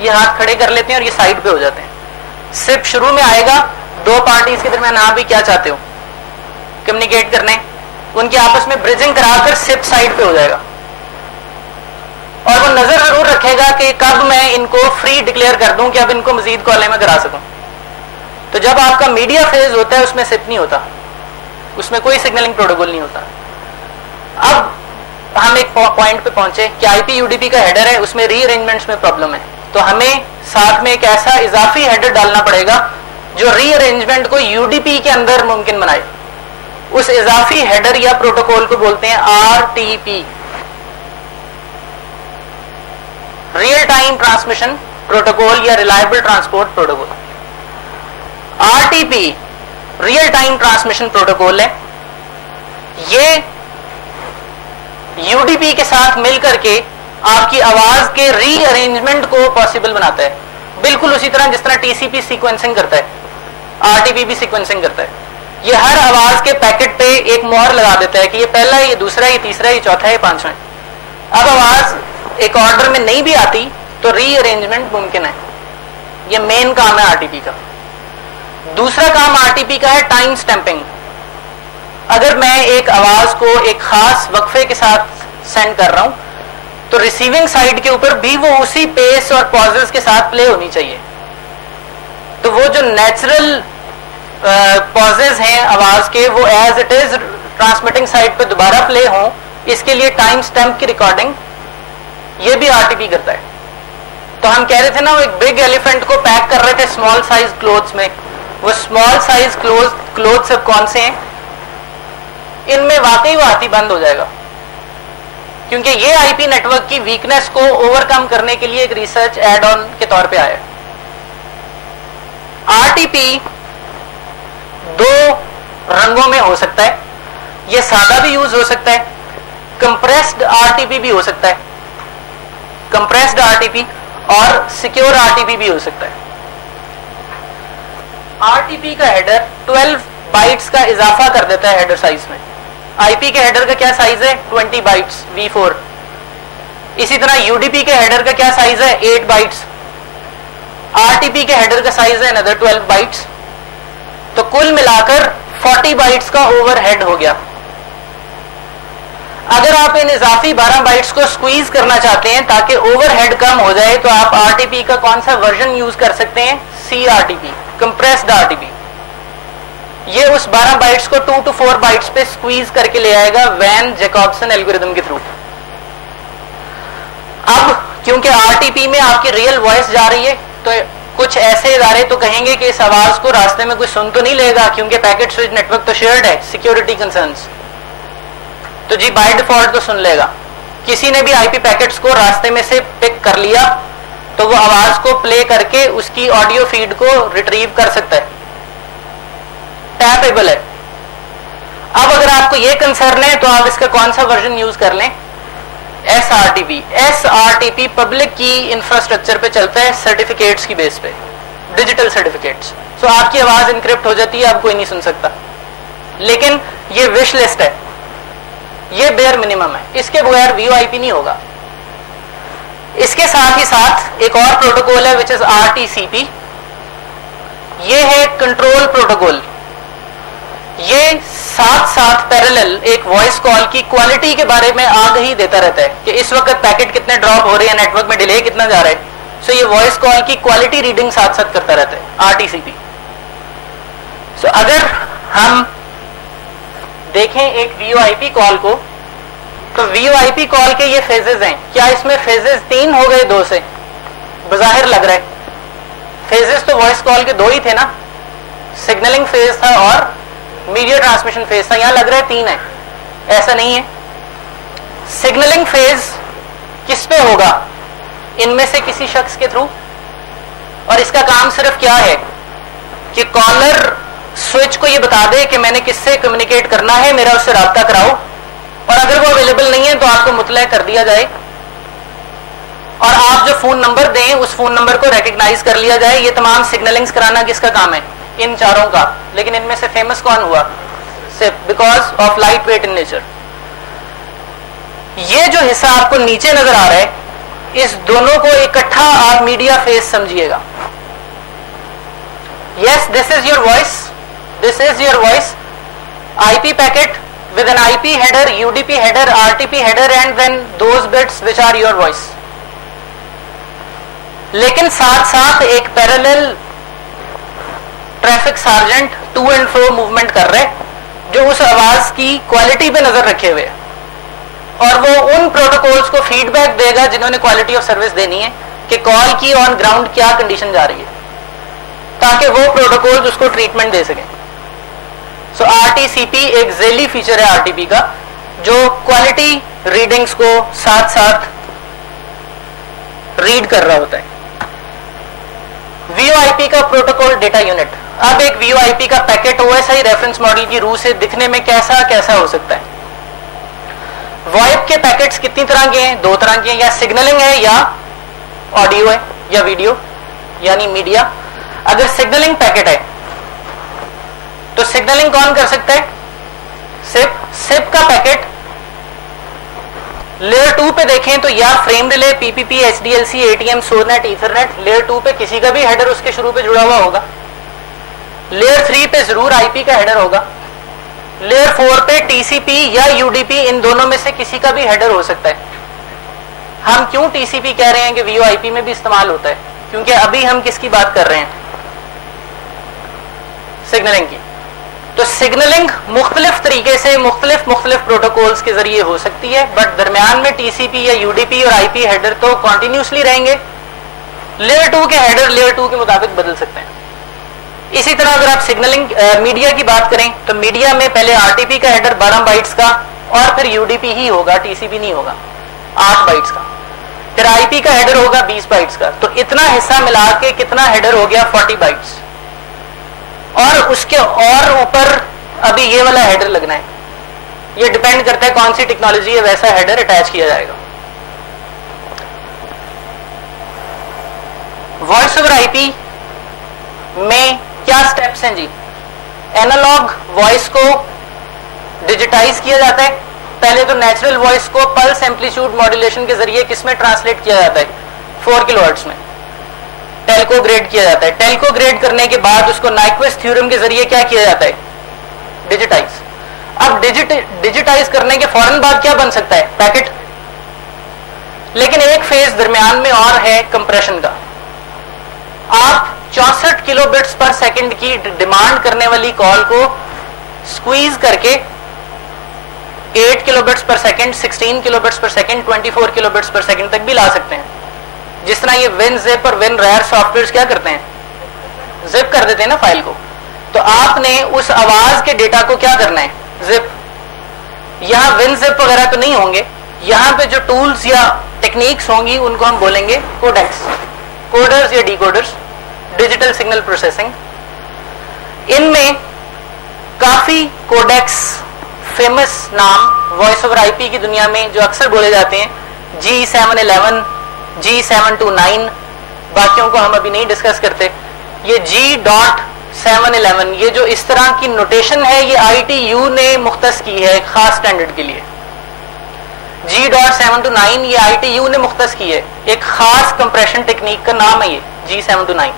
ये हाथ खड़े कर लेते हैं और ये साइड पे हो जाते हैं। सिप शुरू में आएगा, दो पार्टीज के दरमियान आप भी क्या चाहते हो, कम्युनिकेट करने, उनकी आपस में ब्रिजिंग कराकर सिप साइड पे हो जाएगा। और वो नजर जरूर रखेगा कि कब मैं इनको फ्री डिक्लेयर कर दूं कि अब इनको मजीद कॉलें में करा सकूं। तो जब आपका मीडिया फेज होता है उसमें सिप नहीं होता, उसमें कोई सिग्नलिंग प्रोटोकॉल नहीं होता। अब हम एक पॉइंट पे पहुंचे कि आईपी यूडीपी का हेडर है, उसमें रीअरेंजमेंट्स में प्रॉब्लम है, तो हमें साथ में एक ऐसा इजाफी हेडर डालना पड़ेगा जो रीअरेंजमेंट को यूडीपी के अंदर मुमकिन बनाए। उस इजाफी हेडर या प्रोटोकॉल को बोलते हैं RTP, real time transmission protocol या reliable transport protocol. RTP real time transmission protocol है। ये यूडीपी के साथ मिलकर के आपकी आवाज के रीअरेंजमेंट को पॉसिबल बनाता है, बिल्कुल उसी तरह जिस तरह टीसीपी सीक्वेंसिंग करता है, आरटीपी भी सीक्वेंसिंग करता है। ये हर आवाज के पैकेट पे एक मोहर लगा देता है कि ये पहला है, ये दूसरा है, ये तीसरा है, ये चौथा है, ये पांचवा है। अब आवाज एक ऑर्डर में नहीं भी आती तो रीअरेंजमेंट मुमकिन है। ये मेन काम है आरटीपी का। दूसरा काम आरटीपी का है टाइम स्टैंपिंग। अगर मैं एक आवाज को एक खास वक्फे के साथ सेंड कर रहा हूं तो रिसीविंग साइड के ऊपर भी वो उसी पेस और पॉजेस के साथ प्ले होनी चाहिए। तो वो जो नेचुरल पॉजेस हैं आवाज के, वो as it is transmitting side पे दोबारा प्ले हो, इसके लिए टाइम स्टैंप की रिकॉर्डिंग ये भी आरटीपी करता है। तो हम कह रहे थे ना वो एक बिग एलिफेंट को पैक कर रहे थे स्मॉल साइज क्लोथ्स में, वो स्मॉल साइज क्लोथ सब कौन से हैं? इनमें वाकई वो हाथी बंद हो जाएगा, क्योंकि ये आईपी नेटवर्क की वीकनेस को ओवरकम करने के लिए एक रिसर्च एड ऑन के तौर पे आया। आरटीपी दो रंगों में हो सकता है, ये सादा भी यूज हो सकता है, कंप्रेस्ड आरटीपी भी हो सकता है, कंप्रेस्ड आरटीपी और सिक्योर आरटीपी भी हो सकता है। आरटीपी का हेडर 12 बाइट्स का इजाफा कर देता है हेडर साइज में। आईपी के हेडर का क्या साइज है? 20 बाइट्स V4। इसी तरह यूडीपी के हेडर का क्या साइज है? 8 बाइट्स। आरटीपी के हेडर का साइज है अनदर 12 बाइट्स। तो कुल मिलाकर 40 बाइट्स का ओवरहेड हो गया। अगर आप इन इजाफी 12 बाइट्स को स्क्वीज करना चाहते हैं ताकि ओवरहेड कम हो जाए, तो आप आरटीपी का कौन सा वर्जन यूज कर सकते हैं? CRTP, compressed RTP. ये उस 12 बाइट्स को 2 to 4 बाइट्स पे स्क्वीज करके ले आएगा वैन जैकॉब्सन एल्गोरिथम के थ्रू। अब क्योंकि आरटीपी में आपकी रियल वॉइस जा रही है, तो कुछ ऐसे इदारे तो कहेंगे कि इस आवाज को रास्ते में कोई सुन तो नहीं लेगा, क्योंकि पैकेट स्विच नेटवर्क तो शेयर्ड है, सिक्योरिटी कंसर्न्स। तो जी बाय डिफॉल्ट तो सुन लेगा। किसी ने भी आईपी पैकेट्स को रास्ते में से पिक कर लिया तो वो आवाज को प्ले करके उसकी ऑडियो फीड को रिट्रीव कर सकता है, टैपेबल है। अब अगर आपको ये कंसर्न है तो आप इसका कौन सा वर्जन यूज कर लें? SRTP। SRTP पब्लिक की इंफ्रास्ट्रक्चर पे चलता है, सर्टिफिकेट्स की बेस पे। Digital certificates. सो आपकी आवाज इनक्रिप्ट हो जाती है, अब कोई नहीं सुन सकता। लेकिन ये विश लिस्ट है, ये बेयर मिनिमम है, इसके बगैर वीओआईपी नहीं होगा। इसके साथ ही साथ एक और प्रोटोकॉल है विच इज आरटीसीपी। ये है कंट्रोल प्रोटोकॉल। ये साथ साथ पैरेलल एक वॉइस कॉल की क्वालिटी के बारे में आगाही देता रहता है कि इस वक्त पैकेट कितने ड्रॉप हो रहे हैं, नेटवर्क में डिले कितना जा रहा है। सो ये वॉइस कॉल की क्वालिटी रीडिंग साथ साथ करता रहता है आरटीसीपी। सो अगर हम देखें एक वीओआईपी कॉल को, तो वीओआईपी कॉल के ये फेजेस हैं। क्या इसमें फेजेस 3 हो गए 2 से? बाहिर लग रहा है फेजेस तो वॉइस कॉल के 2 ही थे ना, सिग्नलिंग फेज था और मीडिया ट्रांसमिशन फेज था। यहां लग रहा है 3 है, ऐसा नहीं है। सिग्नलिंग फेज किस पे होगा? इनमें से किसी शख्स के थ्रू, और इसका काम सिर्फ क्या है कि कॉलर स्विच को ये बता दे कि मैंने किससे कम्युनिकेट करना है, मेरा उससे राब्ता कराओ, और अगर वो अवेलेबल नहीं है तो आपको मुतला कर दिया जाए और आप जो फोन नंबर दें उस फोन नंबर को रिकॉग्नाइज कर लिया जाए। ये तमाम सिग्नलिंग्स कराना किसका काम है? इन चारों का। लेकिन इनमें से फेमस कौन हुआ? SIP, because of light weight in nature. ये जो हिस्सा आपको नीचे नजर आ रहा है, इस दोनों को इकट्ठा आप मीडिया फेज समझिएगा। Yes, this is your voice, this is your voice. IP packet with an IP header, UDP header, RTP header and then those bits which are your voice. लेकिन साथ साथ एक parallel traffic sergeant to and fro movement कर रहे जो उस आवाज की क्वालिटी पे नजर रखे हुए, और वो उन प्रोटोकॉल्स को फीडबैक देगा जिन्होंने क्वालिटी ऑफ सर्विस देनी है कि कॉल की ऑन ग्राउंड क्या कंडीशन जा रही है, ताकि वो प्रोटोकॉल्स उसको ट्रीटमेंट दे सकें। सो आरटीसीपी एक जेली फीचर है आरटीपी का, जो क्वालिटी रीडिंग्स को साथ साथ रीड कर रहा होता है। वीओआईपी का प्रोटोकॉल डेटा यूनिट। अब एक वीओआईपी का पैकेट ओएसआई रेफरेंस मॉडल की रूह से दिखने में कैसा कैसा हो सकता है। वॉइप के पैकेट्स कितनी तरह के हैं? 2 तरह के हैं, या सिग्नलिंग है या ऑडियो है या वीडियो यानी मीडिया। अगर सिग्नलिंग पैकेट है तो सिग्नलिंग कौन कर सकता है? सिप। सिप का पैकेट लेयर 2 पे देखें तो या frame relay, PPP, HDLC, ATM, SONET, ethernet, layer 2 पे किसी का भी हेडर उसके शुरू पे जुड़ा हुआ होगा। लेयर 3 पे जरूर आईपी का हेडर होगा। लेयर 4 पे टीसीपी या यूडीपी, इन दोनों में से किसी का भी हेडर हो सकता है। हम क्यों टीसीपी कह रहे हैं कि वीओआईपी में भी इस्तेमाल होता है? क्योंकि अभी हम किसकी बात कर रहे हैं? सिग्नलिंग की। तो सिग्नलिंग मुख्तलिफ तरीके से मुख्तलिफ प्रोटोकॉल्स के जरिए हो सकती है, बट दरमियान में टीसीपी या यूडीपी और आईपी हेडर तो कॉन्टिन्यूसली रहेंगे। लेयर 2 के हेडर लेयर 2 के मुताबिक बदल सकते हैं। इसी तरह अगर आप सिग्नलिंग मीडिया की बात करें तो मीडिया में पहले आरटीपी का हेडर 12 बाइट्स का और फिर यूडीपी ही होगा, टीसीपी नहीं होगा, 8 बाइट्स का। फिर आईपी का हेडर होगा 20 बाइट्स का। तो इतना हिस्सा मिला के कितना हेडर हो गया? 40 बाइट्स। और उसके और ऊपर अभी ये वाला हेडर लगना है। ये डिपेंड करता है कौन सी टेक्नोलॉजी है, वैसा हेडर अटैच किया जाएगा। वॉइस ओवर आईपी में क्या स्टेप्स हैं जी? एनालॉग वॉइस को डिजिटाइज किया जाता है। पहले तो नेचुरल वॉइस को पल्स एम्पलीट्यूड मॉड्यूलेशन के जरिए किसमें ट्रांसलेट किया जाता है? 4 किलोहर्ट्ज में टेल्को ग्रेड किया जाता है। टेल्को ग्रेड करने के बाद उसको नाइक्विस्ट थ्योरम के जरिए क्या किया जाता है? डिजिटाइज। अब डिजिटाइज करने के फौरन बाद क्या बन सकता है? पैकेट। लेकिन एक फेज दरमियान में और है कंप्रेशन का। आप 64 किलोबिट्स पर सेकंड की डिमांड करने वाली कॉल को स्क्वीज करके 8 kilobits per second, 16 kilobits per second, 24 kilobits per second तक भी ला सकते हैं। जिस तरह ये विन जिप और विन रेयर सॉफ्टवेयर क्या करते हैं? जिप कर देते हैं ना फाइल को। तो आपने उस आवाज के डेटा को क्या करना है? जिप। यहां विन जिप वगैरह तो नहीं होंगे, यहां पे जो टूल्स या टेक्निक्स होंगी उनको हम बोलेंगे कोडेक्स, कोडर्स या डिकोडर्स, डिजिटल सिग्नल प्रोसेसिंग। इनमें काफी कोडेक्स फेमस नाम वॉइस ओवर आईपी की दुनिया में जो अक्सर बोले जाते हैं, G711, G729, बाकियों को हम अभी नहीं डिस्कस करते। ये G.711 ये जो इस तरह की नोटेशन है ये ITU ने मुख्तस की है खास स्टैंडर्ड के लिए। G.729 ये ITU ने मुख्तस की है, एक खास कंप्रेशन टेक्निक का नाम है ये G729।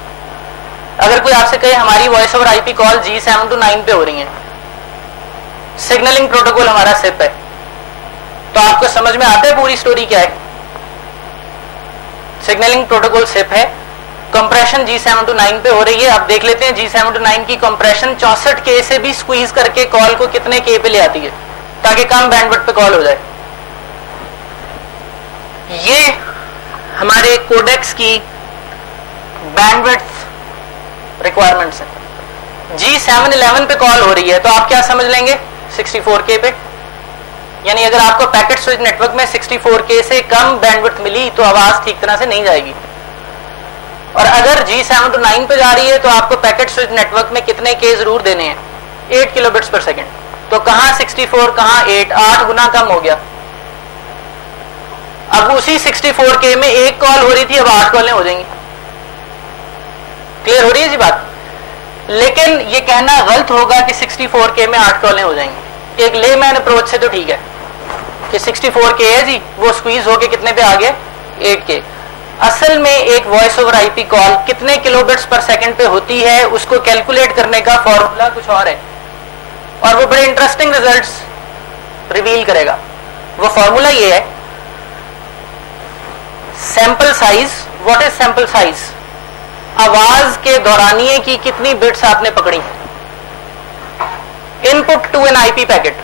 अगर कोई आपसे कहे हमारी voice over IP call G729 पे हो रही है, सिग्नलिंग प्रोटोकॉल हमारा SIP है, तो आपको समझ में आता है पूरी स्टोरी क्या है। सिग्नलिंग प्रोटोकॉल SIP है, कंप्रेशन G729 पे हो रही है। आप देख लेते हैं G729 की कंप्रेशन 64K से भी स्क्वीज करके कॉल को कितने K पे ले आती है ताकि कम बैंडविड्थ पे कॉल हो जाए। ये हमारे कोडेक्स की बैंडविड्थ रिक्वायरमेंट्स है। G711 पे कॉल हो रही है तो आप क्या समझ लेंगे 64K पे, यानी अगर आपको पैकेट स्विच नेटवर्क में 64K से कम बैंडविड्थ मिली तो आवाज ठीक तरह से नहीं जाएगी। और अगर G729 पे जा रही है तो आपको पैकेट स्विच नेटवर्क में कितने K जरूर देने हैं 8 किलोबिट्स पर सेकंड। तो कहां 64 कहां 8 गुना कम हो गया। अब उसी 64K में एक कॉल हो रही थी, अब 8 कॉलें हो जाएंगी। क्लियर हो रही है जी बात। लेकिन ये कहना गलत होगा कि 64K में 8 कॉलें हो जाएंगी। एक लेमैन अप्रोच से तो ठीक है कि 64K है जी, वो स्क्वीज होके कितने पे आ गया 8K। असल में एक वॉइस ओवर IP कॉल कितने किलोबिट्स पर सेकंड पे होती है उसको कैलकुलेट करने का फॉर्मूला कुछ और है, और वो बड़े इंटरेस्टिंग रिजल्ट्स रिवील करेगा। वो फॉर्मूला ये है sample size. What is sample size? आवाज के दौरानिए की कितनी बिट्स आपने पकड़ी, input to an IP packet.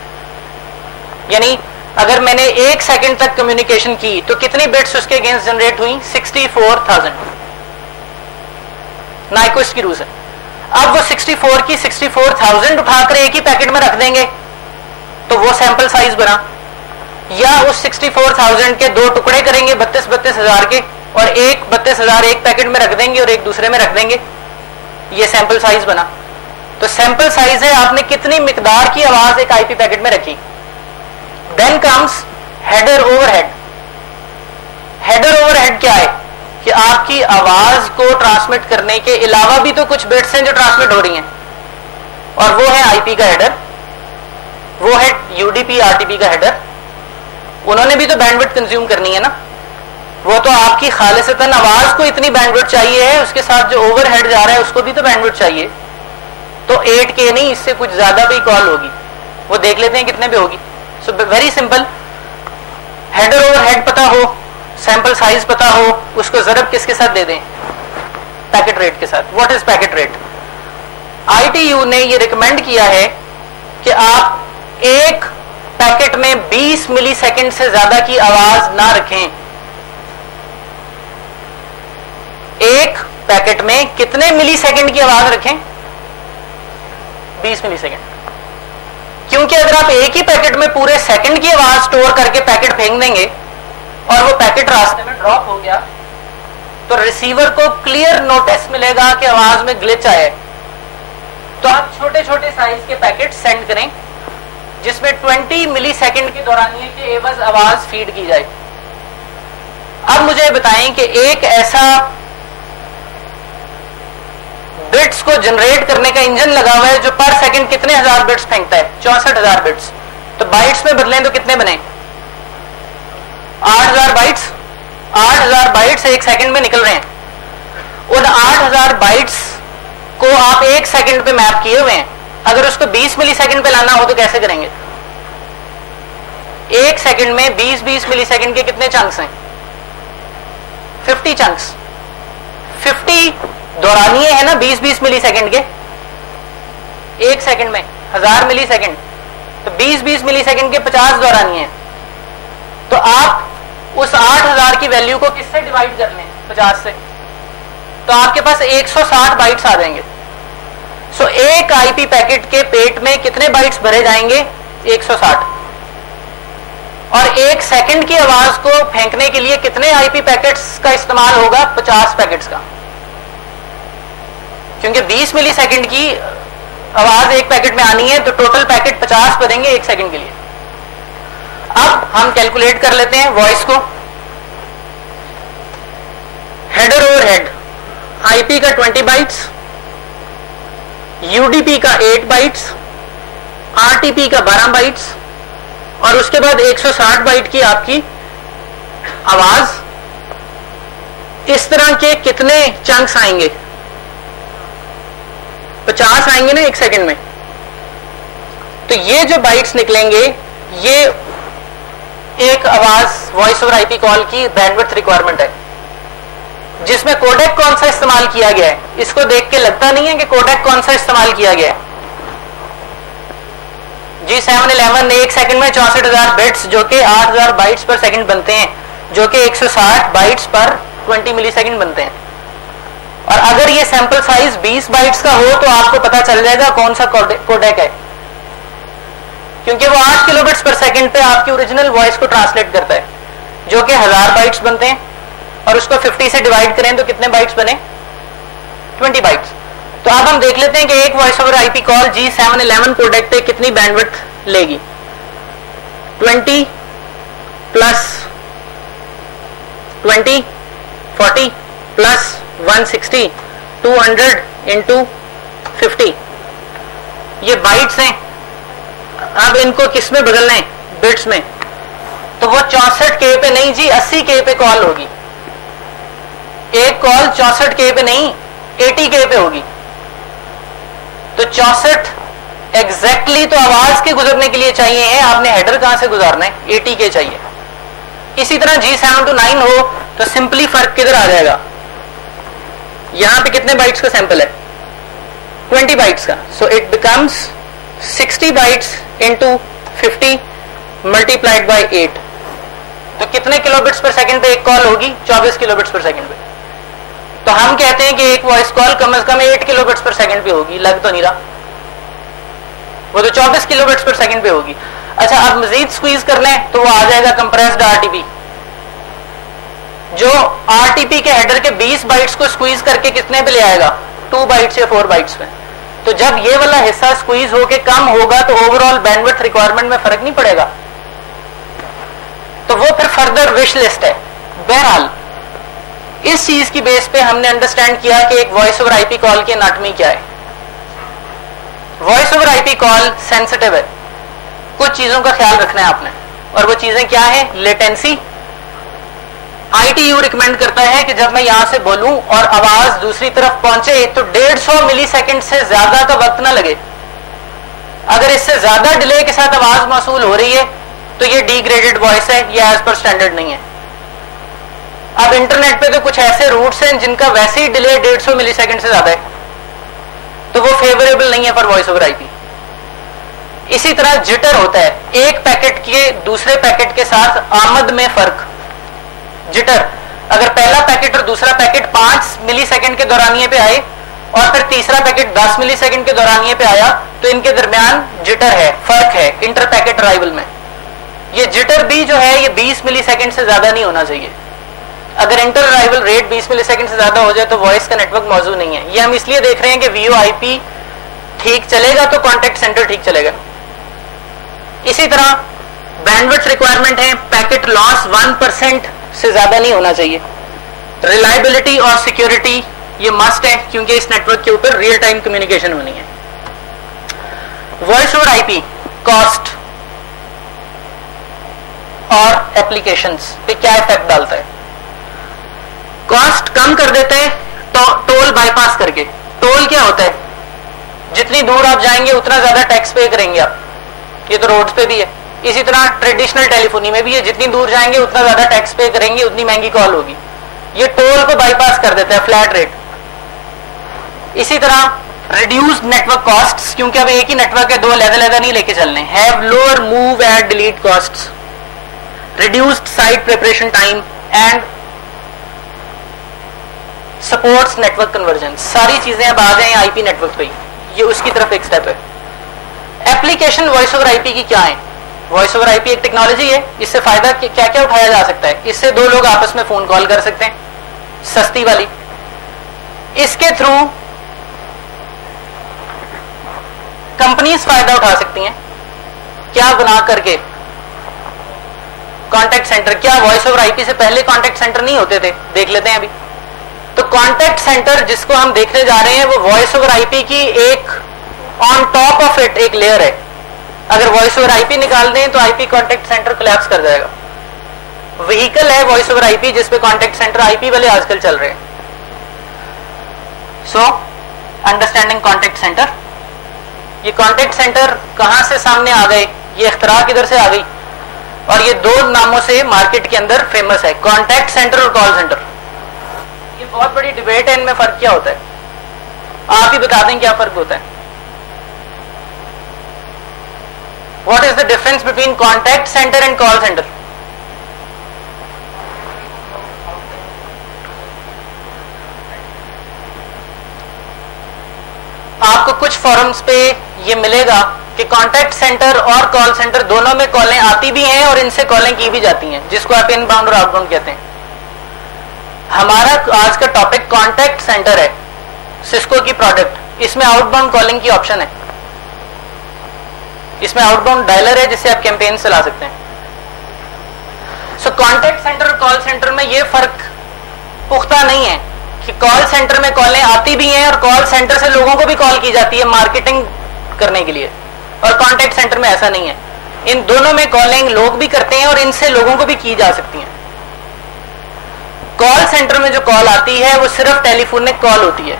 यानी अगर मैंने 1 सेकंड तक कम्युनिकेशन की तो कितनी बिट्स उसके अगेंस्ट जनरेट हुई 64,000 नाइक्विस्ट की रूल से। अब वो 64 की 64,000 उठाकर एक ही पैकेट में रख देंगे तो वो सैंपल साइज बना, या उस 64,000 के 2 टुकड़े करेंगे 32,000 के और एक 32,000 एक पैकेट में रख देंगे और एक दूसरे में रख देंगे, ये सैंपल साइज बना। तो सैंपल साइज है आपने कितनी मिकदार की आवाज एक IP पैकेट में रखी। Then comes header overhead. Header overhead क्या है कि आपकी आवाज को ट्रांसमिट करने के अलावा भी तो कुछ बिट्स हैं जो ट्रांसमिट हो रही हैं, और वो है IP का हेडर, वो है UDP RTP का हेडर। उन्होंने भी तो बैंडविड्थ कंज्यूम करनी है ना, वो तो आपकी खालिसतन आवाज को इतनी बैंडविड्थ चाहिए है, उसके साथ जो ओवरहेड जा रहा है उसको भी तो बैंडविड्थ चाहिए। तो 8K नहीं, इससे कुछ ज्यादा भी कॉल होगी, वो देख लेते हैं कितने पे होगी। So very simple, header overhead पता हो, सैंपल साइज पता हो, उसको जरब किसके साथ दे दें पैकेट रेट के साथ। What is packet rate? ITU ने ये रिकमेंड किया है कि आप एक पैकेट में 20 मिलीसेकंड से ज्यादा की आवाज ना रखें। एक पैकेट में कितने मिलीसेकंड की आवाज रखें 20 मिलीसेकंड। क्योंकि अगर आप एक ही पैकेट में पूरे सेकंड की आवाज स्टोर करके पैकेट फेंक देंगे और वो पैकेट रास्ते में ड्रॉप हो गया तो रिसीवर को क्लियर नोटिस मिलेगा कि आवाज में ग्लिच आया है। तो आप छोटे छोटे साइज के पैकेट सेंड करें जिसमें 20 मिलीसेकंड के दौरानिए के एवज आवाज फीड की जाए। अब मुझे बताएं कि एक ऐसा बिट्स को जनरेट करने का इंजन लगा हुआ है जो पर सेकंड कितने हजार बिट्स फेंकता है 64,000 बिट्स। तो बाइट्स में बदलें तो कितने बने 8,000 बाइट्स। 8,000 बाइट्स एक सेकंड में निकल रहे हैं। उन 8,000 बाइट्स को आप एक सेकंड पे मैप किए हुए हैं, अगर उसको 20 मिलीसेकंड पे लाना हो तो कैसे करेंगे? एक सेकंड में 20-20 मिलीसेकंड के कितने चंक्स हैं 50 चंक्स। 50 दौरानिए है ना 20-20 मिलीसेकंड के, एक सेकंड में 1000 मिलीसेकंड, तो 20-20 मिलीसेकंड के 50 दौरानिए हैं। तो आप उस 8,000 की वैल्यू को किससे डिवाइड कर लें 50 से, तो आपके पास 160 बाइट्स आ जाएंगे। सो एक IP पैकेट के पेट में कितने बाइट्स भरे जाएंगे 160, और एक सेकंड की आवाज को फेंकने के लिए कितने IP पैकेट्स का इस्तेमाल होगा 50 पैकेट्स का, क्योंकि 20 मिलीसेकंड की आवाज एक पैकेट में आनी है तो टोटल पैकेट 50 बनेंगे एक सेकंड के लिए। अब हम कैलकुलेट कर लेते हैं वॉइस को। हेडर ओवरहेड IP का 20 बाइट्स, यूडीपी का 8 बाइट्स, आरटीपी का 12 बाइट्स, और उसके बाद 160 बाइट की आपकी आवाज। इस तरह के कितने चंक्स आएंगे? 50 आएंगे ना एक सेकंड में। तो ये जो बाइट्स निकलेंगे ये एक आवाज वॉइस ओवर आईपी कॉल की बैंडविड्थ रिक्वायरमेंट है, जिसमें कोडेक कौन सा इस्तेमाल किया गया है। इसको देख के लगता नहीं है कि कोडेक कौन सा इस्तेमाल किया गया है। G711 ने एक सेकंड में 64,000 बिट्स जो कि 8,000 बाइट्स पर सेकंड बनते हैं, जो कि 160 बाइट्स पर 20 मिली सेकंड बनते हैं। और अगर ये सैंपल साइज 20 बाइट्स का हो तो आपको पता चल जाएगा कौन सा कोडेक है, क्योंकि वो 8 किलोबिट्स पर सेकंड पे आपकी ओरिजिनल वॉइस को ट्रांसलेट करता है, जो कि 1000 बाइट्स बनते हैं। और उसको 50 से डिवाइड करें तो कितने बाइट्स बने? 20 बाइट्स। तो अब हम देख लेते हैं कि एक voice over IP call G711 codec पे कितनी बैंडविड्थ लेगी। 20 प्लस 20 40 प्लस 160 200 इंटू 50, ये बाइट्स हैं। अब इनको किस में बदलना है? बिट्स में। तो वो 64K पे नहीं जी, 80K पे कॉल होगी। एक कॉल 64K पे नहीं 80K पे होगी। तो 64 एग्जैक्टली तो आवाज के गुजरने के लिए चाहिए है, आपने हेडर कहां से गुजारना है? 80K चाहिए। इसी तरह G729 हो तो सिंपली फर्क किधर आ जाएगा? यहां पे कितने बाइट्स का सैंपल है? 20 बाइट्स का। So it becomes 60 bytes into 50 multiplied by 8। तो कितने किलोबिट्स पर सेकंड पे एक कॉल होगी? 24 किलोबिट्स पर सेकंड पे। तो हम कहते हैं कि एक वॉइस कॉल कम से कम 8 किलोबिट्स पर सेकंड पे होगी। लग तो नहीं रहा, वो तो 24 किलोबिट्स पर सेकंड पे होगी। अच्छा, अब मजीद स्क्वीज करना है तो वो आ जाएगा कंप्रेस्ड आरटीपी, जो आरटीपी के हेडर के 20 बाइट्स को स्क्वीज करके कितने पे ले आएगा? 2 बाइट्स या 4 बाइट्स पे। तो जब ये वाला हिस्सा स्क्वीज होके कम होगा तो ओवरऑल बैंडविड्थ रिक्वायरमेंट में फर्क नहीं पड़ेगा। तो वो फिर फर्दर विश लिस्ट है। बहरहाल इस चीज की बेस पे हमने अंडरस्टैंड किया कि एक वॉइस ओवर आईपी कॉल की एनाटमी क्या है। Voice over IP call sensitive है, कुछ चीजों का ख्याल रखना है आपने, और वो चीजें क्या है? लेटेंसी। ITU रिकमेंड करता है कि जब मैं यहां से बोलूं और आवाज दूसरी तरफ पहुंचे तो 150 मिली सेकेंड से ज्यादा का वक्त ना लगे। अगर इससे ज्यादा डिले के साथ आवाज मौसूल हो रही है तो ये डिग्रेडेड वॉइस है, ये एज पर स्टैंडर्ड नहीं है। अब इंटरनेट पे तो कुछ ऐसे रूट्स हैं जिनका वैसे ही डिले 150 मिली सेकेंड से ज्यादा है, तो वो फेवरेबल नहीं है फॉर वॉइस ओवर आईपी। इसी तरह जिटर होता है, एक पैकेट के दूसरे पैकेट के साथ आमद में फर्क। जिटर, अगर पहला पैकेट और दूसरा पैकेट 5 मिली सेकेंड के दौरानिये पे आए और फिर तीसरा पैकेट 10 मिली सेकेंड के दौरानिये पे आया तो इनके दरमियान जिटर है, फर्क है इंटर पैकेट अराइवल में। ये जिटर भी जो है ये 20 मिली सेकेंड से ज्यादा नहीं होना चाहिए। अगर इंटर अराइवल रेट 20 मिली सेकेंड से ज्यादा हो जाए तो वॉइस का नेटवर्क मौजूद नहीं है। ये हम इसलिए देख रहे हैं कि VoIP ठीक चलेगा तो कॉन्टेक्ट सेंटर ठीक चलेगा। इसी तरह बैंडविड्थ रिक्वायरमेंट है, पैकेट लॉस 1% से ज्यादा नहीं होना चाहिए। रिलायबिलिटी और सिक्योरिटी ये मस्ट है, क्योंकि इस नेटवर्क के ऊपर रियल टाइम कम्युनिकेशन होनी है। वॉइस ओवर आईपी कॉस्ट और एप्लीकेशंस पे क्या इफेक्ट डालता है? कॉस्ट कम कर देते हैं तो टोल बाईपास करके। टोल क्या होता है? जितनी दूर आप जाएंगे उतना ज्यादा टैक्स पे करेंगे आप। ये तो रोड्स पे भी है। इसी तरह ट्रेडिशनल टेलीफोनी में भी है, जितनी दूर जाएंगे उतना ज्यादा टैक्स पे करेंगे, उतनी महंगी कॉल होगी। ये टोल को बाईपास कर देता है, फ्लैट रेट। इसी तरह रिड्यूस्ड नेटवर्क कॉस्ट्स, क्योंकि अब एक ही नेटवर्क है, दो अलग-अलग नहीं लेके चलने। Have lower move and delete costs, reduced site preparation time and supports network conversion. सारी चीजें अब आ जाए आईपी नेटवर्क पे, ये उसकी तरफ एक स्टेप है। एप्लीकेशन वॉइस ओवर आईपी की क्या है? वॉइस ओवर आईपी एक टेक्नोलॉजी है, इससे फायदा क्या क्या उठाया जा सकता है? इससे दो लोग आपस में फोन कॉल कर सकते हैं, सस्ती वाली। इसके थ्रू कंपनीज फायदा उठा सकती हैं। क्या बना करके? Contact centre. क्या वॉइस ओवर आईपी से पहले कॉन्टेक्ट सेंटर नहीं होते थे? देख लेते हैं अभी। तो कॉन्टेक्ट सेंटर जिसको हम देखने जा रहे हैं वो वॉइस ओवर आईपी की एक ऑन टॉप ऑफ इट एक लेयर है। अगर वॉइस ओवर आईपी निकाल दें तो आईपी कॉन्टेक्ट सेंटर कोलैप्स कर जाएगा। व्हीकल है वॉइस ओवर आईपी जिसपे कॉन्टेक्ट सेंटर आईपी वाले आजकल चल रहे हैं। सो अंडरस्टैंडिंग कॉन्टेक्ट सेंटर, ये कॉन्टेक्ट सेंटर कहां से सामने आ गए, ये इख्तरा किधर से आ गई, और ये दो नामों से मार्केट के अंदर फेमस है, कॉन्टेक्ट सेंटर और कॉल सेंटर। ये बहुत बड़ी डिबेट है, इनमें फर्क क्या होता है, आप ही बता दें क्या फर्क होता है। What is the difference between contact centre and call centre? आपको कुछ फोरम्स पे ये मिलेगा कि कॉन्टेक्ट सेंटर और कॉल सेंटर दोनों में कॉलें आती भी हैं और इनसे कॉलें की भी जाती हैं, जिसको आप इनबाउंड और आउटबाउंड कहते हैं। हमारा आज का टॉपिक कॉन्टेक्ट सेंटर है, सिस्को की प्रोडक्ट। इसमें आउटबाउंड कॉलिंग की ऑप्शन है, इसमें आउटबाउंड डायलर है जिससे आप कैंपेन चला सकते हैं। सो कॉन्टेक्ट सेंटर और कॉल सेंटर में ये फर्क पुख्ता नहीं है कि कॉल सेंटर में कॉलें आती भी हैं और कॉल सेंटर से लोगों को भी कॉल की जाती है मार्केटिंग करने के लिए, और कॉन्टेक्ट सेंटर में ऐसा नहीं है। इन दोनों में कॉलिंग लोग भी करते हैं और इनसे लोगों को भी की जा सकती है। कॉल सेंटर में जो कॉल आती है वो सिर्फ टेलीफोनिक कॉल होती है,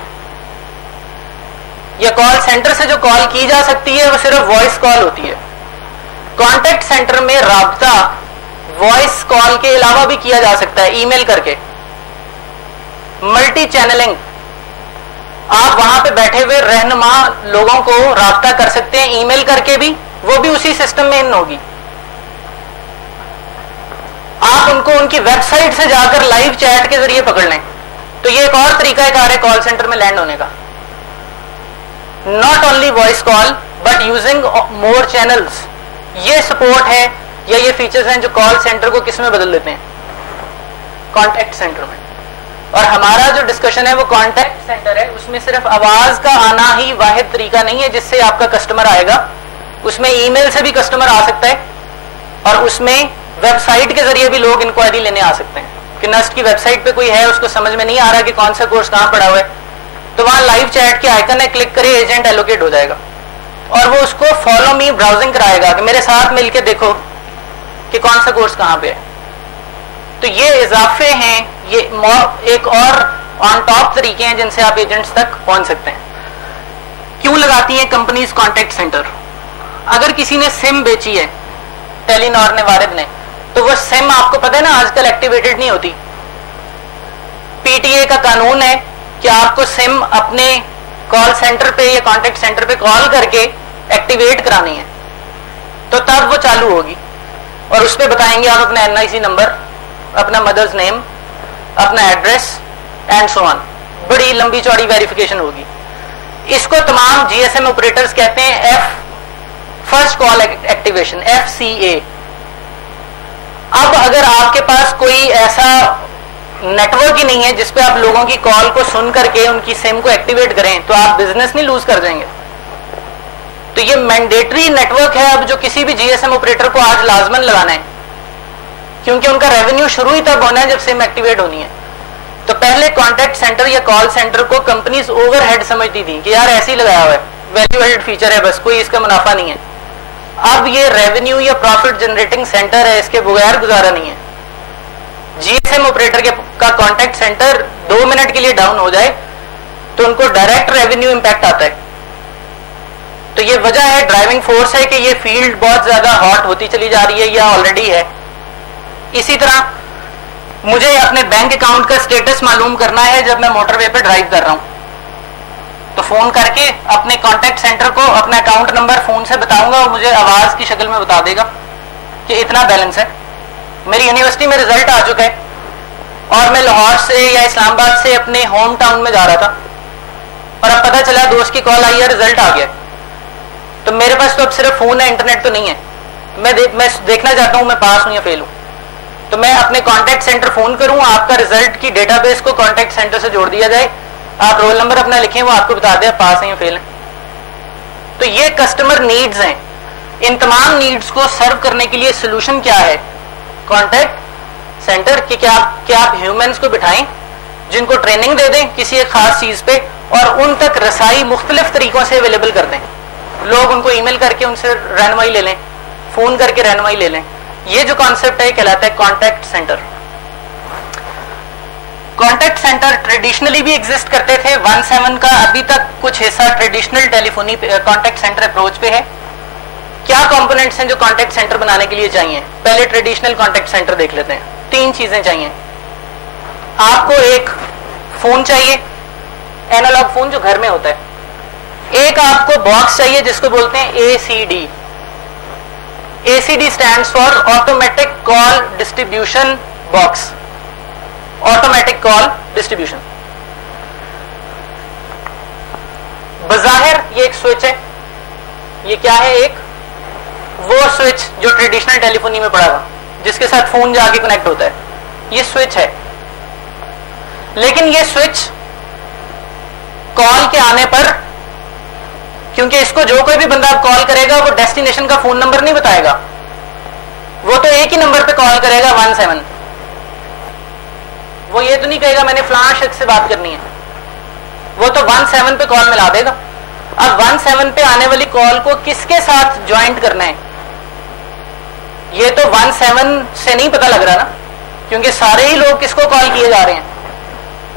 या कॉल सेंटर से जो कॉल की जा सकती है वो सिर्फ वॉइस कॉल होती है। कॉन्टेक्ट सेंटर में राब्ता वॉइस कॉल के अलावा भी किया जा सकता है, ईमेल करके, मल्टी चैनलिंग। आप वहां पे बैठे हुए रहनुमा लोगों को राब्ता कर सकते हैं ईमेल करके भी, वो भी उसी सिस्टम में इन होगी। आप उनको उनकी वेबसाइट से जाकर लाइव चैट के जरिए पकड़ लें, तो ये एक और तरीका है कॉल सेंटर में लैंड होने का। Not only voice call but using more channels, ये सपोर्ट है या ये फीचर्स हैं जो कॉल सेंटर को किस में बदल देते हैं, कॉन्टेक्ट सेंटर में। और हमारा जो डिस्कशन है वो कॉन्टेक्ट सेंटर है, उसमें सिर्फ आवाज का आना ही वाहिद तरीका नहीं है जिससे आपका कस्टमर आएगा, उसमें ईमेल से भी कस्टमर आ सकता है, और उसमें वेबसाइट के जरिए भी लोग इंक्वायरी लेने आ सकते हैं कि नस्ट की वेबसाइट पे कोई है, उसको समझ में नहीं आ रहा कि कौन सा कोर्स कहां पड़ा हुआ है, तो वहां लाइव चैट के आइकन है, क्लिक करे, एजेंट एलोकेट हो जाएगा और वो उसको फॉलो मी ब्राउजिंग कराएगा कि मेरे साथ मिलके देखो कि कौन सा कोर्स कहां पे है। तो ये इजाफे हैं, ये एक और ऑन टॉप तरीके हैं जिनसे आप एजेंट्स तक पहुंच सकते हैं। क्यों लगाती हैं कंपनीज कॉन्टेक्ट सेंटर? अगर किसी ने सिम बेची है, टेलीनॉर ने, वारिद ने, तो वो सिम आपको पता है ना आजकल एक्टिवेटेड नहीं होती। पीटीए का कानून है कि आपको सिम अपने कॉल सेंटर पे या कॉन्टेक्ट सेंटर पे कॉल करके एक्टिवेट करानी है, तो तब वो चालू होगी, और उस पर बताएंगे आप अपना एनआईसी नंबर, अपना मदर्स नेम, अपना एड्रेस एंड सो ऑन। बड़ी लंबी चौड़ी वेरिफिकेशन होगी। इसको तमाम जीएसएम ऑपरेटर्स कहते हैं फर्स्ट कॉल एक्टिवेशन, FCA। अब अगर आपके पास कोई ऐसा नेटवर्क ही नहीं है जिसपे आप लोगों की कॉल को सुन करके उनकी सिम को एक्टिवेट करें, तो आप बिजनेस नहीं लूज कर जाएंगे। तो ये मैंडेटरी नेटवर्क है अब जो किसी भी जीएसएम ऑपरेटर को आज लाजमन लगाना है, क्योंकि उनका रेवेन्यू शुरू ही तब होना है जब सिम एक्टिवेट होनी है। तो पहले कॉन्टेक्ट सेंटर या कॉल सेंटर को कंपनीज ओवरहेड समझती थी कि यार ऐसे ही लगाया हुआ है, वैल्यू एडेड फीचर है, बस कोई इसका मुनाफा नहीं है। अब ये रेवेन्यू या प्रॉफिट जनरेटिंग सेंटर है, इसके बगैर गुजारा नहीं है। जीएसएम ऑपरेटर का कॉन्टेक्ट सेंटर 2 मिनट के लिए डाउन हो जाए तो उनको डायरेक्ट रेवेन्यू इंपैक्ट आता है। तो ये वजह है, ड्राइविंग फोर्स है कि ये फील्ड बहुत ज्यादा हॉट होती चली जा रही है या ऑलरेडी है। इसी तरह मुझे अपने बैंक अकाउंट का स्टेटस मालूम करना है जब मैं मोटरवे पे ड्राइव कर रहा हूं, तो फोन करके अपने कॉन्टेक्ट सेंटर को अपना अकाउंट नंबर फोन से बताऊंगा और मुझे आवाज की शक्ल में बता देगा कि इतना बैलेंस है। मेरी यूनिवर्सिटी में रिजल्ट आ चुका है और मैं लाहौर से या इस्लामाबाद से अपने होम टाउन में जा रहा था, और अब पता चला दोस्त की कॉल आई है, रिजल्ट आ गया। तो मेरे पास तो अब सिर्फ फोन है, इंटरनेट तो नहीं है। मैं देखना चाहता हूं मैं पास हूं या फेल हूं, तो मैं अपने कॉन्टेक्ट सेंटर फोन करूं, आपका रिजल्ट की डेटाबेस को कॉन्टेक्ट सेंटर से जोड़ दिया जाए, आप रोल नंबर अपना लिखें, वो आपको बता दे पास हैं या फेल हैं। तो ये कस्टमर नीड्स हैं। इन तमाम नीड्स को सर्व करने के लिए सोल्यूशन क्या है? कॉन्टेक्ट सेंटर की क्या आप ह्यूमंस को बिठाएं जिनको ट्रेनिंग दे दें किसी एक खास चीज पे, और उन तक रसाई मुख्तलिफ तरीकों से अवेलेबल कर दें। लोग उनको ईमेल करके उनसे रहनुमाई ले लें, फोन करके रहनुमाई ले लें। ये जो कॉन्सेप्ट है कहलाता है contact centre. Contact centre traditionally भी एग्जिस्ट करते थे। 17 का अभी तक कुछ हिस्सा traditional telephony contact centre approach पे है। क्या कंपोनेंट्स हैं जो कॉन्टैक्ट सेंटर बनाने के लिए चाहिए? पहले ट्रेडिशनल कॉन्टैक्ट सेंटर देख लेते हैं। 3 चीजें चाहिए। आपको एक फोन चाहिए, एनालॉग फोन जो घर में होता है। एक आपको बॉक्स चाहिए जिसको बोलते हैं ACD। ACD stands for automatic call distribution box, automatic call distribution. बजाहिर ये एक स्विच है। ये क्या है? एक वो स्विच जो ट्रेडिशनल टेलीफोनी में पड़ा था, जिसके साथ फोन जाके कनेक्ट होता है, ये स्विच है। लेकिन ये स्विच कॉल के आने पर, क्योंकि इसको जो कोई भी बंदा कॉल करेगा वो डेस्टिनेशन का फोन नंबर नहीं बताएगा, वो तो एक ही नंबर पे कॉल करेगा 17। वो ये तो नहीं कहेगा मैंने फलां शख्स से बात करनी है, वो तो 17 पे कॉल मिला देगा। अब 17 पे आने वाली कॉल को किसके साथ ज्वाइंट करना है, ये तो 17 से नहीं पता लग रहा ना, क्योंकि सारे ही लोग किसको कॉल किए जा रहे हैं?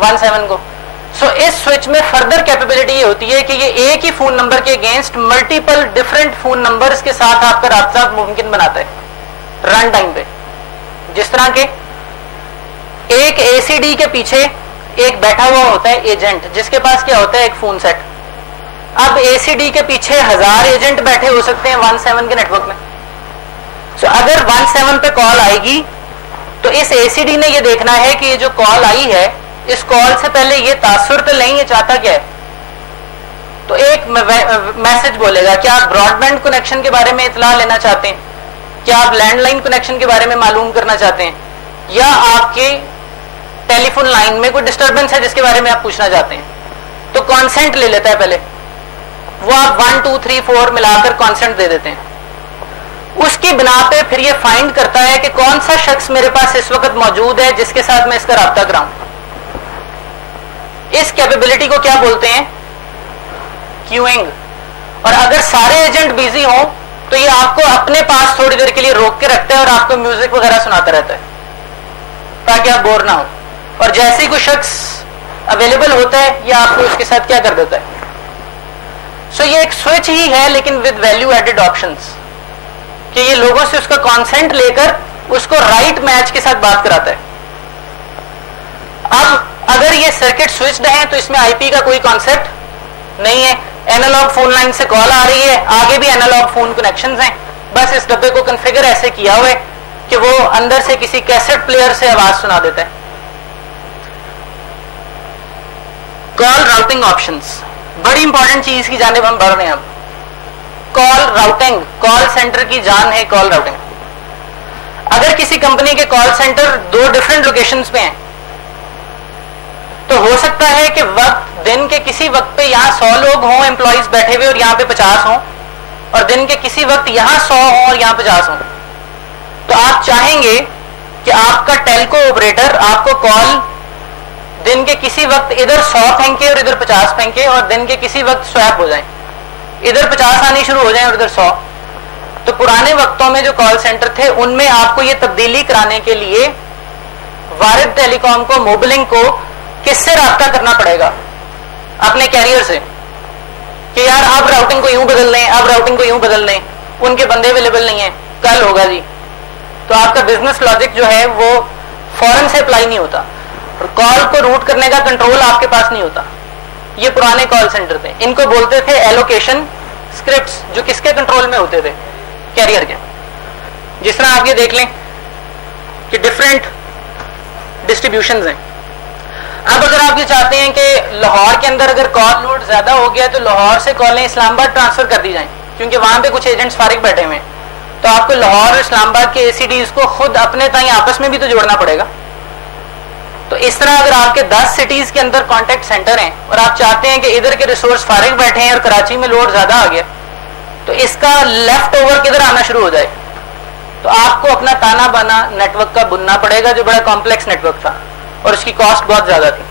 17 को। सो इस स्विच में फर्दर कैपेबिलिटी ये होती है कि ये एक ही फोन नंबर के against multiple different phone numbers के साथ आपका राब्ता मुमकिन बनाता है रन टाइम पे। जिस तरह के एक ACD के पीछे एक बैठा हुआ होता है एजेंट, जिसके पास क्या होता है? एक फोन सेट। अब ACD के पीछे 1000 एजेंट बैठे हो सकते हैं 17 के नेटवर्क में। सो अगर 17 पे कॉल आएगी तो इस ACD ने ये देखना है कि ये जो कॉल आई है, इस कॉल से पहले ये तासुर तो नहीं, ये चाहता क्या है? तो एक मैसेज बोलेगा। क्या आप ब्रॉडबैंड कनेक्शन के बारे में इतला लेना चाहते हैं? क्या आप लैंडलाइन कनेक्शन के बारे में मालूम करना चाहते हैं? या आपके टेलीफोन लाइन में कोई डिस्टर्बेंस है जिसके बारे में आप पूछना चाहते हैं? तो कॉन्सेंट ले लेता है पहले वो। आप 1 2 3 4 मिलाकर कॉन्सेंट दे देते हैं। उसकी बिना पे फिर ये फाइंड करता है कि कौन सा शख्स मेरे पास इस वक्त मौजूद है जिसके साथ मैं इसका राब्ता कराऊं। इस कैपेबिलिटी को क्या बोलते हैं? क्यूइंग। और अगर सारे एजेंट बिजी हों तो ये आपको अपने पास थोड़ी देर के लिए रोक के रखता है और आपको म्यूजिक वगैरह सुनाता रहता है ताकि आप बोर ना हो। और जैसे ही कोई शख्स अवेलेबल होता है ये आपको उसके साथ क्या कर देता है। सो ये एक स्विच ही है लेकिन विद वैल्यू एडेड ऑप्शंस, कि ये लोगों से उसका कॉन्सेंट लेकर उसको राइट मैच के साथ बात कराता है। अब अगर ये सर्किट स्विच्ड है तो इसमें आईपी का कोई कॉन्सेप्ट नहीं है। एनालॉग फोन लाइन से कॉल आ रही है, आगे भी एनालॉग फोन कनेक्शंस हैं, बस इस डब्बे को कॉन्फ़िगर ऐसे किया हुआ है कि वो अंदर से किसी कैसेट प्लेयर से आवाज सुना देता है। कॉल राउटिंग ऑप्शंस, बड़ी इंपॉर्टेंट चीज की जानिब हम बढ़ रहे हैं अब। कॉल राउटिंग, कॉल सेंटर की जान है कॉल राउटिंग। अगर किसी कंपनी के कॉल सेंटर 2 डिफरेंट लोकेशंस पे हैं तो हो सकता है कि दिन के किसी वक्त पे यहाँ 100 लोग हों एम्प्लॉइज बैठे हुए और यहाँ पे 50 हों, और दिन के किसी वक्त यहाँ 100 हों और यहाँ 50 हों। तो आप चाहेंगे कि आपका टेलको ऑपरेटर आपको कॉल दिन के किसी वक्त इधर 100 फेंके और इधर 50 फेंके, और दिन के किसी वक्त स्वैप हो जाए, इधर 50 आनी शुरू हो जाए और इधर 100। तो पुराने वक्तों में जो कॉल सेंटर थे उनमें आपको ये तब्दीली कराने के लिए वारिद टेलीकॉम को, मोबिलिंग को किससे राब्ता करना पड़ेगा? अपने कैरियर से, कि यार अब राउटिंग को यूं बदल लें, अब राउटिंग को यूं बदल लें, उनके बंदे अवेलेबल नहीं है, कल होगा जी। तो आपका बिजनेस लॉजिक जो है वो फौरन से अप्लाई नहीं होता, और कॉल को रूट करने का कंट्रोल आपके पास नहीं होता। ये पुराने कॉल सेंटर थे, इनको बोलते थे एलोकेशन स्क्रिप्ट्स, जो किसके कंट्रोल में होते थे? कैरियर के। जिस तरह आप ये देख लें कि डिफरेंट डिस्ट्रीब्यूशंस हैं। अब अगर आप ये चाहते हैं कि लाहौर के अंदर अगर कॉल लोड ज्यादा हो गया तो लाहौर से कॉलें इस्लामाबाद ट्रांसफर कर दी जाएं, क्योंकि वहां पे कुछ एजेंट्स फारिग बैठे हुए हैं, तो आपको लाहौर और इस्लामाबाद के ACDs को खुद अपने ताई आपस में भी तो जोड़ना पड़ेगा। तो इस तरह अगर आपके 10 सिटीज के अंदर कॉन्टैक्ट सेंटर हैं और आप चाहते हैं कि इधर के रिसोर्स फारिग बैठे हैं और कराची में लोड ज्यादा आ गया, तो इसका लेफ्ट ओवर किधर आना शुरू हो जाए, तो आपको अपना ताना बाना नेटवर्क का बुनना पड़ेगा, जो बड़ा कॉम्प्लेक्स नेटवर्क था और उसकी कॉस्ट बहुत ज्यादा थी।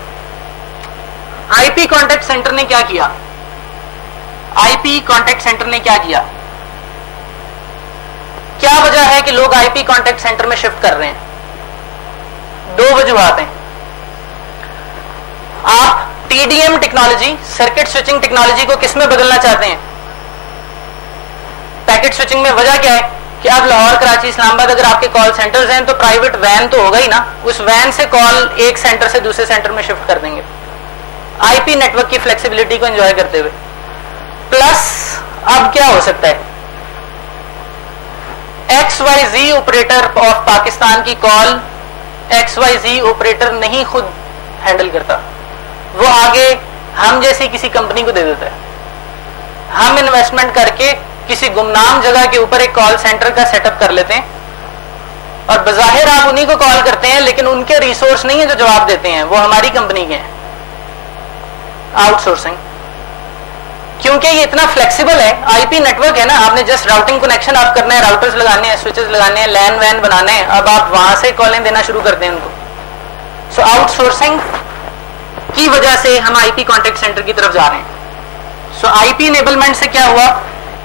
आईपी कॉन्टैक्ट सेंटर ने क्या किया? आईपी कॉन्टेक्ट सेंटर ने क्या किया? क्या वजह है कि लोग आईपी कॉन्टेक्ट सेंटर में शिफ्ट कर रहे हैं? दो वजूहात हैं। आप TDM technology, circuit switching technology को किस में बदलना चाहते हैं? पैकेट स्विचिंग में। वजह क्या है कि अब लाहौर, कराची, इस्लामाबाद अगर आपके कॉल सेंटर्स हैं तो प्राइवेट वैन तो होगा ही ना, उस वैन से कॉल एक सेंटर से दूसरे सेंटर में शिफ्ट कर देंगे आईपी नेटवर्क की फ्लेक्सिबिलिटी को एंजॉय करते हुए। प्लस अब क्या हो सकता है, XYZ ऑपरेटर ऑफ पाकिस्तान की कॉल XYZ ऑपरेटर नहीं खुद हैंडल करता, वो आगे हम जैसी किसी कंपनी को दे देता है। हम इन्वेस्टमेंट करके किसी गुमनाम जगह के ऊपर एक कॉल सेंटर का सेटअप कर लेते हैं और बज़ाहिर आप उन्हीं को कॉल करते हैं, लेकिन उनके रिसोर्स नहीं है जो जवाब देते हैं, वो हमारी कंपनी के हैं। आउटसोर्सिंग। क्योंकि ये इतना फ्लेक्सिबल है, आईपी नेटवर्क है ना, आपने जस्ट राउटिंग कनेक्शन आप करना है, राउटर्स लगाने हैं, स्विचेस लगाने हैं, लैन वैन बनाने हैं, अब आप वहां से कॉलें देना शुरू कर दें उनको। सो आउटसोर्सिंग की वजह से हम आईपी कॉन्टेक्ट सेंटर की तरफ जा रहे हैं। सो आईपी इनेबलमेंट से क्या हुआ,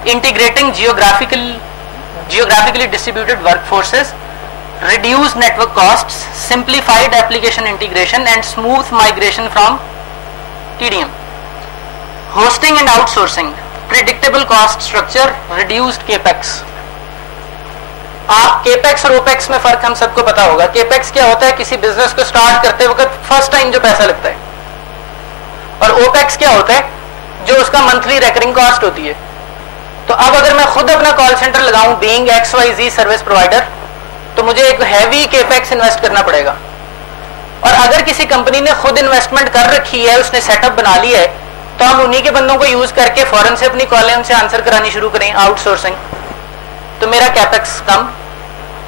integrating geographically distributed workforces, reduced network costs, simplified application integration and smooth migration from TDM. Hosting and outsourcing, predictable cost structure, reduced capex. आप capex और opex में फर्क हम सबको पता होगा। capex क्या होता है, किसी बिजनेस को स्टार्ट करते वक्त फर्स्ट टाइम जो पैसा लगता है, और opex क्या होता है, जो उसका मंथली रेकरिंग कॉस्ट होती है। तो अब अगर मैं खुद अपना कॉल सेंटर लगाऊं बीइंग XYZ सर्विस प्रोवाइडर, तो मुझे एक हैवी केपेक्स इन्वेस्ट करना पड़ेगा। और अगर किसी कंपनी ने खुद इन्वेस्टमेंट कर रखी है, उसने सेटअप बना लिया है, तो हम उन्हीं के बंदों को यूज करके फौरन से अपनी कॉलें उनसे आंसर करानी शुरू करें, आउटसोर्सिंग। तो मेरा कैपेक्स कम।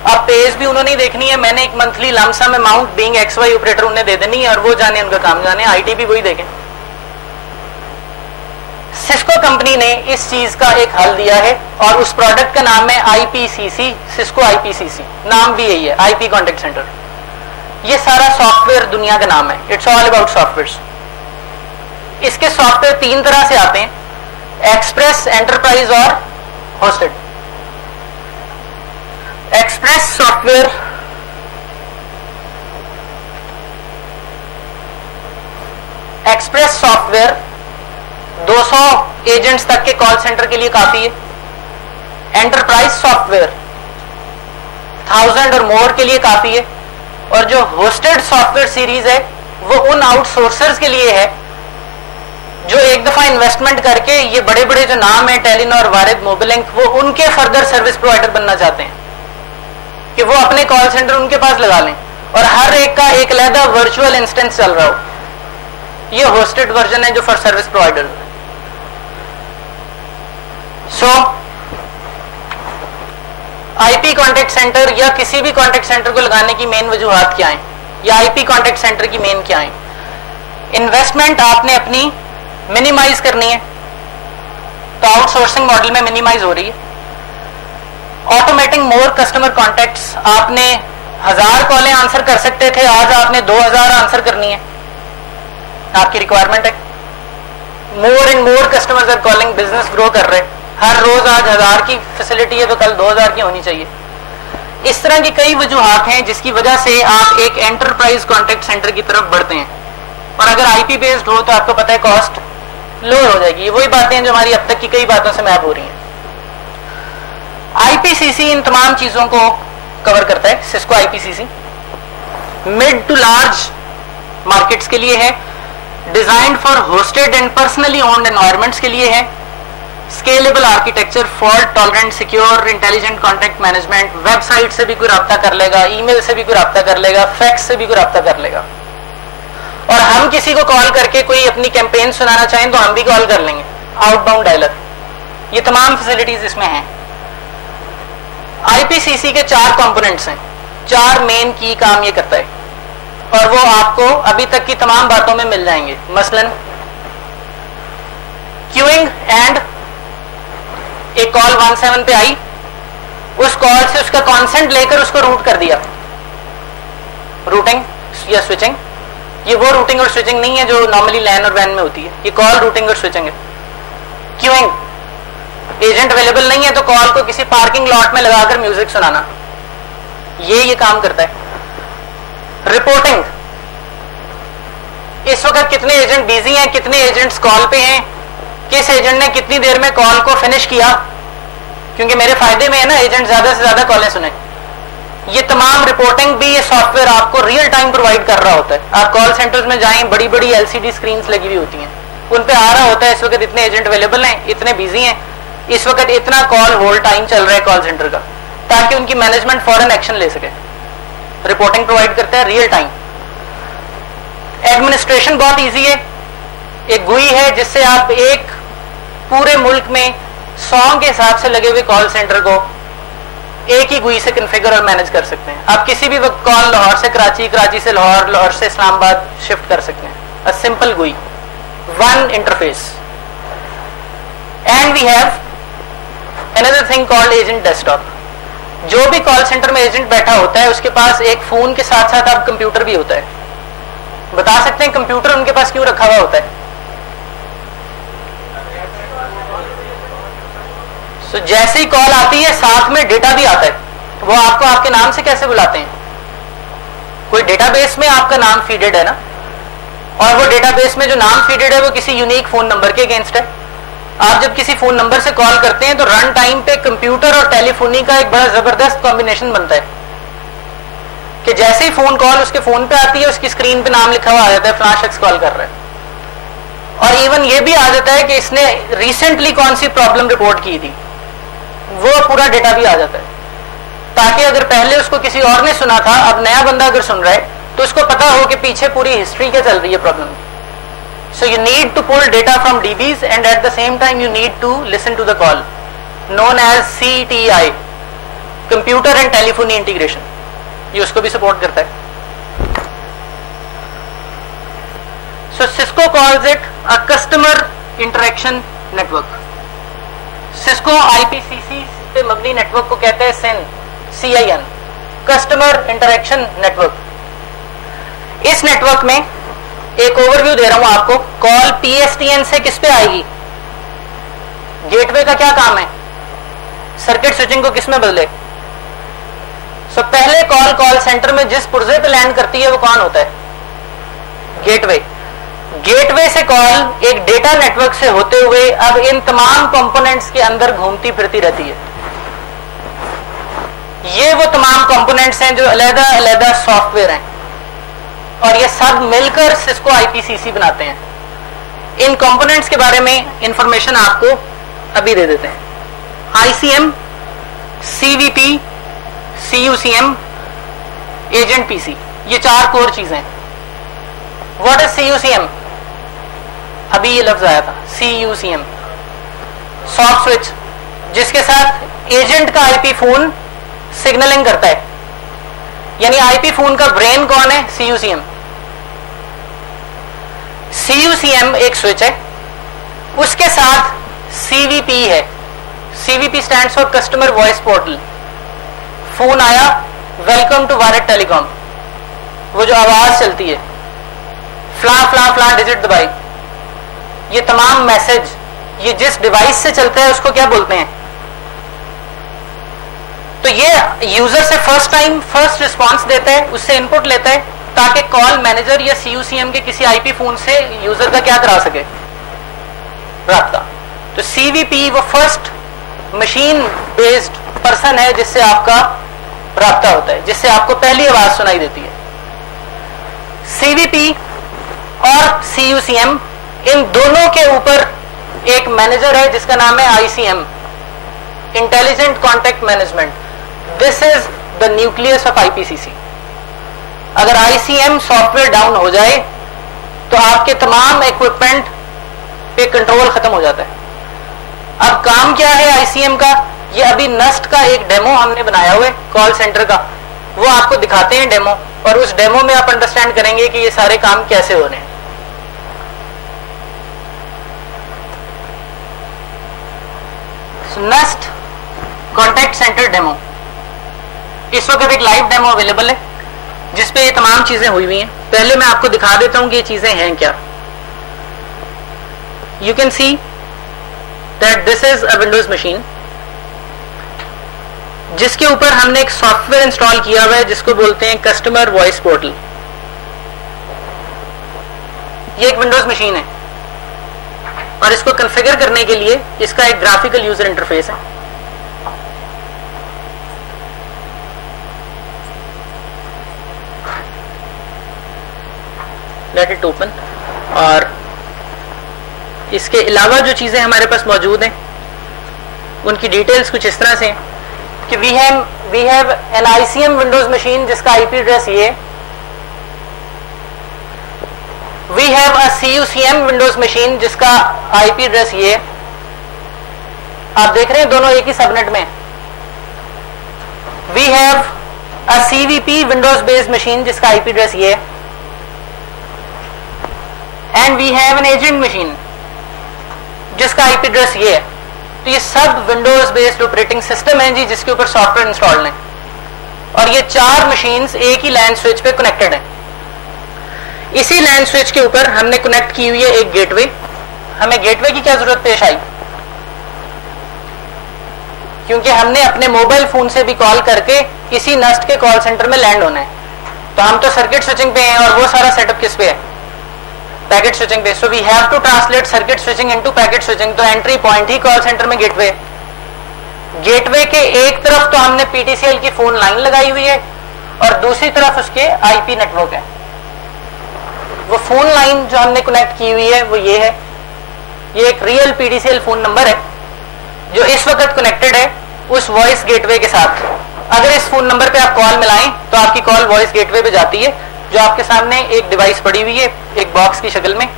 अब पेज भी उन्होंने देखनी है, मैंने एक monthly lump sum amount being XY operator उन्हें दे देनी है, और वो जाने उनका काम जाने, आईटी भी वही देखें। सिस्को कंपनी ने इस चीज का एक हल दिया है और उस प्रोडक्ट का नाम है IPCC, सिस्को IPCC, नाम भी यही है, आईपी कॉन्टेक्ट सेंटर। ये सारा सॉफ्टवेयर दुनिया का नाम है, इट्स ऑल अबाउट सॉफ्टवेयर। इसके सॉफ्टवेयर तीन तरह से आते हैं, एक्सप्रेस, एंटरप्राइज और hosted. Express software express software 200 agents तक के कॉल सेंटर के लिए काफी है। एंटरप्राइज सॉफ्टवेयर 1000 और मोर के लिए काफी है। और जो होस्टेड सॉफ्टवेयर सीरीज है वो उन आउटसोर्सर्स के लिए है जो एक दफा इन्वेस्टमेंट करके, ये बड़े बड़े जो नाम है टेलीनॉर, वारिद, मोबिलिंक, वो उनके फर्दर सर्विस प्रोवाइडर बनना चाहते हैं कि वो अपने कॉल सेंटर उनके पास लगा लें और हर एक का एक अलग वर्चुअल इंस्टेंस चल रहा हो। ये होस्टेड वर्जन है जो for service provider. So IP contact centre या किसी भी कॉन्टेक्ट सेंटर को लगाने की मेन वजूहात क्या है, या आईपी कॉन्टेक्ट सेंटर की मेन क्या है? इन्वेस्टमेंट आपने अपनी मिनिमाइज करनी है, तो आउटसोर्सिंग मॉडल में मिनिमाइज हो रही है। ऑटोमेटिंग मोर कस्टमर कॉन्टेक्ट्स, आपने 1000 कॉलें आंसर कर सकते थे, आज आपने 2000 आंसर करनी है, आपकी रिक्वायरमेंट है। More and more customers are calling, business grow कर रहे हैं, हर रोज आज 1000 की फैसिलिटी है तो कल 2000 की होनी चाहिए। इस तरह की कई वजूहात हैं जिसकी वजह से आप एक एंटरप्राइज कॉन्टेक्ट सेंटर की तरफ बढ़ते हैं। और अगर आईपी बेस्ड हो तो आपको पता है कॉस्ट लोअर हो जाएगी। वही बातें जो हमारी अब तक की कई बातों से मैप हो रही हैं। आईपीसीसी इन तमाम चीजों को कवर करता है। Cisco IPCC mid to large markets के लिए है, designed for hosted and personally owned environments के लिए है, scalable architecture, fault tolerant, secure, intelligent contact management, website से भी कोई रब्ता कर लेगा, ईमेल से भी कोई रब्ता कर लेगा, फैक्स से भी कोई रब्ता कर लेगा। और हम किसी को कॉल करके कोई अपनी कैंपेन सुनाना चाहें तो हम भी कॉल कर लेंगे, आउटबाउंड डायलर। ये तमाम फैसिलिटीज इसमें हैं। आईपीसीसी के 4 कंपोनेंट्स हैं, 4 मेन की काम ये करता है और वो आपको अभी तक की तमाम बातों में मिल जाएंगे। मसलन क्यूइंग एंड, एक कॉल 17 पे आई, उस कॉल से उसका कॉन्सेंट लेकर उसको रूट कर दिया। रूटिंग या स्विचिंग, ये वो रूटिंग और स्विचिंग नहीं है जो नॉर्मली लैन और वैन में होती है, ये कॉल रूटिंग और स्विचिंग है। क्यूइंग, एजेंट अवेलेबल नहीं है तो कॉल को किसी पार्किंग लॉट में लगाकर म्यूजिक सुनाना, ये काम करता है। रिपोर्टिंग, इस वक्त कितने एजेंट बिजी हैं, कितने एजेंट्स कॉल पे हैं, किस एजेंट ने कितनी देर में कॉल को फिनिश किया, क्योंकि मेरे फायदे में है ना एजेंट ज्यादा से ज्यादा कॉलें सुने। ये तमाम रिपोर्टिंग भी ये सॉफ्टवेयर आपको रियल टाइम प्रोवाइड कर रहा होता है। आप कॉल सेंटर्स में जाएं, बड़ी बड़ी एलसीडी स्क्रीन्स लगी हुई होती हैं, उन पे आ रहा होता है इस वक्त इतने एजेंट अवेलेबल हैं, इतने बिजी हैं, इस वक्त इतना कॉल होल्ड टाइम चल रहा है कॉल सेंटर का, ताकि उनकी मैनेजमेंट फौरन एक्शन ले सके। रिपोर्टिंग प्रोवाइड करता है रियल टाइम। एडमिनिस्ट्रेशन बहुत इजी है, एक गुई है जिससे आप एक पूरे मुल्क में 100 के हिसाब से लगे हुए कॉल सेंटर को एक ही गुई से कन्फिगर और मैनेज कर सकते हैं। आप किसी भी वक्त कॉल लाहौर से कराची, कराची से लाहौर, लाहौर से इस्लामाबाद शिफ्ट कर सकते हैं। A simple GUI, one interface. And we have another thing called agent desktop. जो भी कॉल सेंटर में एजेंट बैठा होता है उसके पास एक फोन के साथ साथ अब कंप्यूटर भी होता है। बता सकते हैं कंप्यूटर उनके पास क्यों रखा हुआ होता है? तो जैसे ही कॉल आती है साथ में डेटा भी आता है। वो आपको आपके नाम से कैसे बुलाते हैं? कोई डेटाबेस में आपका नाम फीडेड है ना, और वो डेटाबेस में जो नाम फीडेड है वो किसी यूनिक फोन नंबर के अगेंस्ट है। आप जब किसी फोन नंबर से कॉल करते हैं तो रन टाइम पे कंप्यूटर और टेलीफोनी का एक बड़ा जबरदस्त कॉम्बिनेशन बनता है कि जैसे ही फोन कॉल उसके फोन पे आती है उसकी स्क्रीन पे नाम लिखा हुआ आ जाता है, फलां शख्स कॉल कर रहा है, और इवन ये भी आ जाता है कि इसने रिसेंटली कौन सी प्रॉब्लम रिपोर्ट की थी, वो पूरा डेटा भी आ जाता है, ताकि अगर पहले उसको किसी और ने सुना था, अब नया बंदा अगर सुन रहा है तो उसको पता हो कि पीछे पूरी हिस्ट्री क्या चल रही है problem. So you need to pull data from DBs and at the same time you need to listen to the call, known as CTI, computer and telephony integration. ये उसको भी सपोर्ट करता है। So Cisco calls it a customer interaction network. Cisco IPCC पे मबनी network को कहते हैं CIN, कस्टमर इंटरेक्शन नेटवर्क। इस नेटवर्क में एक ओवरव्यू दे रहा हूं आपको। कॉल PSTN से किस पे आएगी? गेटवे का क्या काम है? सर्किट स्विचिंग को किस में बदले? सो पहले कॉल सेंटर में जिस पुर्जे पे लैंड करती है वो कौन होता है? गेटवे। गेटवे से कॉल एक डेटा नेटवर्क से होते हुए अब इन तमाम कंपोनेंट्स के अंदर घूमती फिरती रहती है। ये वो तमाम कंपोनेंट्स हैं जो अलग अलग सॉफ्टवेयर हैं, और ये सब मिलकर सिस्को IPCC बनाते हैं। इन कंपोनेंट्स के बारे में इंफॉर्मेशन आपको अभी दे देते हैं। ICM, CVP, CUCM, agent PC, ये 4 कोर चीजें। What is CUCM? अभी ये लफ्ज आया था, CUCM, सॉफ्ट स्विच, जिसके साथ एजेंट का IP फोन सिग्नलिंग करता है। यानी IP फोन का ब्रेन कौन है? CUCM। CUCM एक स्विच है, उसके साथ CVP है। CVP stands for customer voice portal. Phone आया, वेलकम टू भारत टेलीकॉम, वो जो आवाज चलती है, फ्ला फ्ला फ्ला डिजिट दबाई, ये तमाम मैसेज ये जिस डिवाइस से चलता है उसको क्या बोलते हैं? तो ये यूजर से फर्स्ट रिस्पांस देता है, उससे इनपुट लेता है, ताकि कॉल मैनेजर या CUCM के किसी IP फोन से यूजर का क्या करा सके? राब्ता। तो CVP वो फर्स्ट मशीन बेस्ड पर्सन है जिससे आपका राब्ता होता है, जिससे आपको पहली आवाज सुनाई देती है। CVP और CUCM, इन दोनों के ऊपर एक मैनेजर है जिसका नाम है ICM, intelligent contact management. This is the nucleus of IPCC। अगर ICM सॉफ्टवेयर डाउन हो जाए तो आपके तमाम इक्विपमेंट पे कंट्रोल खत्म हो जाता है। अब काम क्या है ICM का? ये अभी नस्ट का एक डेमो हमने बनाया हुआ है कॉल सेंटर का, वो आपको दिखाते हैं डेमो, और उस डेमो में आप अंडरस्टैंड करेंगे कि ये सारे काम कैसे हो रहे हैं। नस्ट कॉन्टैक्ट सेंटर डेमो, इस वक्त एक लाइव डेमो अवेलेबल है जिसपे ये तमाम चीजें हुई हुई हैं। पहले मैं आपको दिखा देता हूं कि ये चीजें हैं क्या। You can see that this is a Windows machine जिसके ऊपर हमने एक सॉफ्टवेयर इंस्टॉल किया हुआ है जिसको बोलते हैं कस्टमर वॉइस पोर्टल। ये एक विंडोज मशीन है और इसको कॉन्फ़िगर करने के लिए इसका एक ग्राफिकल यूजर इंटरफेस है। Let it open. और इसके अलावा जो चीजें हमारे पास मौजूद हैं उनकी डिटेल्स कुछ इस तरह से कि we have an ICM Windows machine जिसका IP एड्रेस ये, we have a CUCM Windows machine जिसका IP एड्रेस ये। आप देख रहे हैं दोनों एक ही सबनेट में। We have a CVP Windows based machine जिसका IP एड्रेस ये, and we have an agent machine जिसका IP एड्रेस ये है। तो ये सब विंडोज बेस्ड ऑपरेटिंग सिस्टम है जी जिसके ऊपर सॉफ्टवेयर इंस्टॉल्ड है और ये 4 मशीन्स एक ही लैन स्विच पे कनेक्टेड है। इसी लैन स्विच के ऊपर हमने कनेक्ट की हुई है एक गेटवे। हमें गेटवे की क्या जरूरत पेश आई? क्योंकि हमने अपने मोबाइल फोन से भी कॉल करके इसी नस्ट के कॉल सेंटर में लैंड होना है। तो हम तो सर्किट स्विचिंग पे हैं और वो सारा सेटअप किस पे है? पैकेट स्विचिंग पे। So we have to translate circuit switching into packet switching. तो एंट्री पॉइंट ही कॉल सेंटर में गेटवे। गेटवे के एक तरफ तो हमने PTCL की फोन लाइन लगाई हुई है और दूसरी तरफ उसके IP नेटवर्क है। वो फोन लाइन जो हमने कनेक्ट की हुई है वो ये है। ये एक रियल PTCL फोन नंबर है जो इस वक्त कनेक्टेड है उस वॉइस गेटवे के साथ। अगर इस फोन नंबर पे आप कॉल मिलाएं तो आपकी कॉल वॉइस गेटवे पे जाती है जो आपके सामने एक डिवाइस पड़ी हुई है एक बॉक्स की शक्ल में।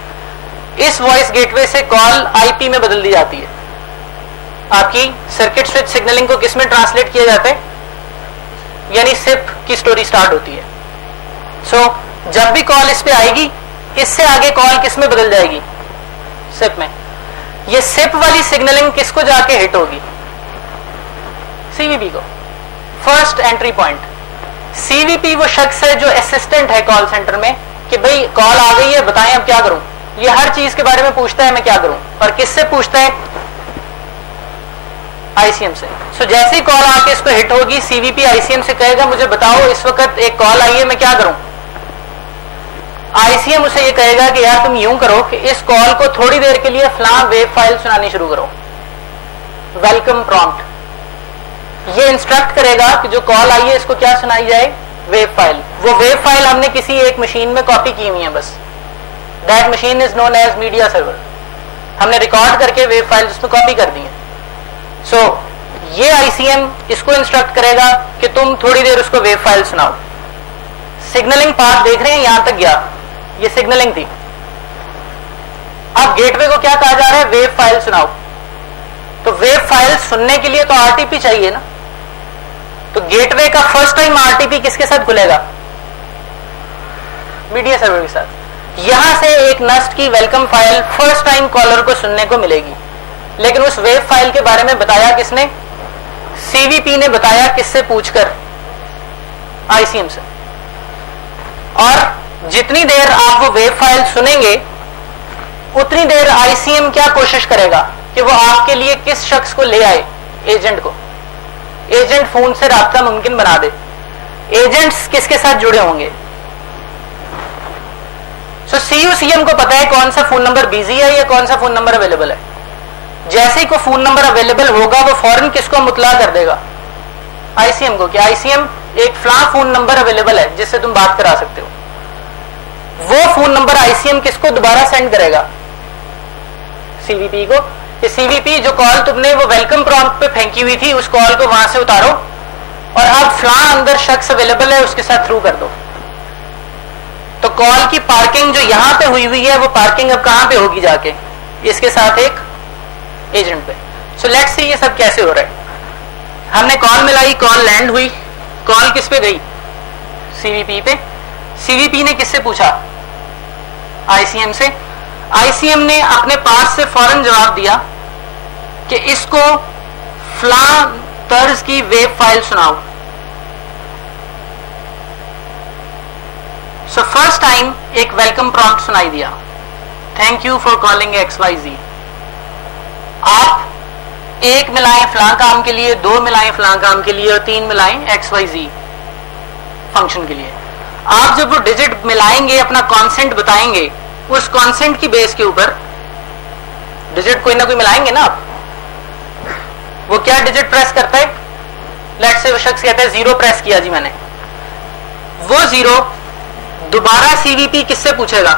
इस वॉइस गेटवे से कॉल IP में बदल दी जाती है। आपकी सर्किट स्विच सिग्नलिंग को किस में ट्रांसलेट किया जाता है? यानी SIP की स्टोरी स्टार्ट होती है। सो जब भी कॉल इस पे आएगी इससे आगे कॉल किस में बदल जाएगी? SIP में। ये SIP वाली सिग्नलिंग किसको जाके हिट होगी? CVP को। First entry point. CVP वो शख्स है जो असिस्टेंट है कॉल सेंटर में कि भाई कॉल आ गई है बताएं अब क्या करूं। ये हर चीज के बारे में पूछता है मैं क्या करूं। और किससे पूछता है? ICM से। सो जैसे ही कॉल आके इसको हिट होगी CVP ICM से कहेगा मुझे बताओ इस वक्त एक कॉल आई है मैं क्या करूं। ICM उसे ये कहेगा कि यार तुम यूं करो कि इस कॉल को थोड़ी देर के लिए फलां वेब फाइल सुनानी शुरू करो। Welcome prompt. ये इंस्ट्रक्ट करेगा कि जो कॉल आई है इसको क्या सुनाई जाए? Web file. वो वेब फाइल हमने किसी एक मशीन में कॉपी की हुई है बस। That machine is known as media server. हमने रिकॉर्ड करके वेब फाइल उसमें कॉपी कर दी है। सो ये ICM इसको इंस्ट्रक्ट करेगा कि तुम थोड़ी देर उसको वेब फाइल सुनाओ। सिग्नलिंग पाथ देख रहे हैं यहां तक गया, ये सिग्नलिंग थी। अब गेटवे को क्या कहा जा रहा है? वेब फाइल सुनाओ। तो वेब फाइल सुनने के लिए तो RTP चाहिए ना। तो गेटवे का फर्स्ट टाइम RTP किसके साथ खुलेगा? मीडिया सर्वर के साथ। यहां से एक नस्ट की welcome file first time caller को सुनने को मिलेगी। लेकिन उस वेब फाइल के बारे में बताया किसने? CVP ने बताया किससे? पूछकर, ICM से। और जितनी देर आप वो वेब फाइल सुनेंगे उतनी देर ICM क्या कोशिश करेगा कि वो आपके लिए किस शख्स को ले आए? एजेंट को। एजेंट फोन से राब्ता मुमकिन बना दे। एजेंट्स किसके साथ जुड़े होंगे? सो CUCM को पता है कौन सा फोन नंबर बिजी है या कौन सा फोन नंबर अवेलेबल है। जैसे ही कोई फोन नंबर अवेलेबल होगा वो फौरन किसको मुतला कर देगा? ICM को कि ICM एक फला फोन नंबर अवेलेबल है जिससे तुम बात करा सकते हो। वो फोन नंबर ICM किसको दोबारा सेंड करेगा? CVP को। कि CVP जो कॉल तुमने वो वेलकम प्रॉम्प्ट पे फेंकी हुई थी उस कॉल को वहां से उतारो और अब फला अंदर शख्स अवेलेबल है उसके साथ थ्रू कर दो। तो कॉल की पार्किंग जो यहां पे हुई है वो पार्किंग अब कहां पे होगी? जाके इसके साथ एक एजेंट पे। सो लेट्स सी ये सब कैसे हो रहा है। हमने कॉल मिलाई, कॉल लैंड हुई। कॉल किस पे गई? CVP पे। CVP ने किससे पूछा? ICM से। ICM ने अपने पास से फौरन जवाब दिया कि इसको फला तर्ज की वेब फाइल सुनाओ। सो फर्स्ट टाइम एक वेलकम प्रॉम्प्ट सुनाई दिया, thank you for calling XYZ। आप 1 मिलाएं फलां काम के लिए, 2 मिलाएं फलां काम के लिए और 3 मिलाएं XYZ फंक्शन के लिए। आप जब वो डिजिट मिलाएंगे, अपना कॉन्सेंट बताएंगे, उस कॉन्सेंट की बेस के ऊपर डिजिट कोई ना कोई मिलाएंगे ना आप। वो क्या डिजिट प्रेस करता है, लेट्स से वो शख्स कहता है 0 प्रेस किया जी मैंने, वो 0 दोबारा CVP किससे पूछेगा,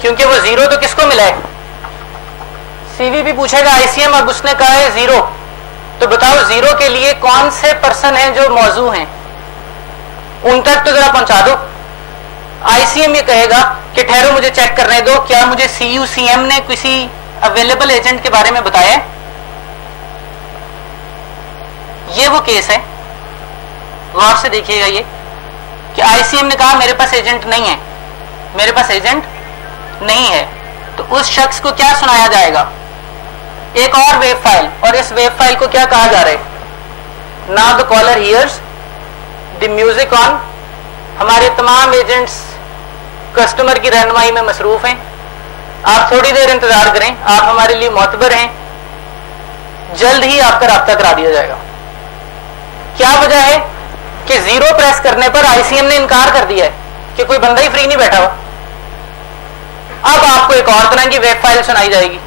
क्योंकि वो 0 तो किसको मिला है, CVP पूछेगा ICM। अब उसने कहा है 0, तो बताओ 0 के लिए कौन से पर्सन हैं जो मौजू हैं, उन तक तो जरा पहुंचा दो। ICM ये कहेगा कि ठहरो मुझे चेक करने दो, क्या मुझे CUCM ने किसी अवेलेबल एजेंट के बारे में बताया है। ये वो केस है, गौर से देखिएगा ये कि ICM ने कहा मेरे पास एजेंट नहीं है, मेरे पास एजेंट नहीं है, तो उस शख्स को क्या सुनाया जाएगा, एक और वेव फाइल, और इस वेव फाइल को क्या कहा जा रहा है, now the caller hears the music on. हमारे तमाम एजेंट्स कस्टमर की रहनुमाई में मसरूफ हैं, आप थोड़ी देर इंतजार करें, आप हमारे लिए मोतबर हैं, जल्द ही आपका राब्ता करा दिया जाएगा। क्या वजह है कि 0 प्रेस करने पर ICM ने इनकार कर दिया है कि कोई बंदा ही फ्री नहीं बैठा हुआ। अब आपको एक और तरह की वेब फाइल सुनाई जाएगी,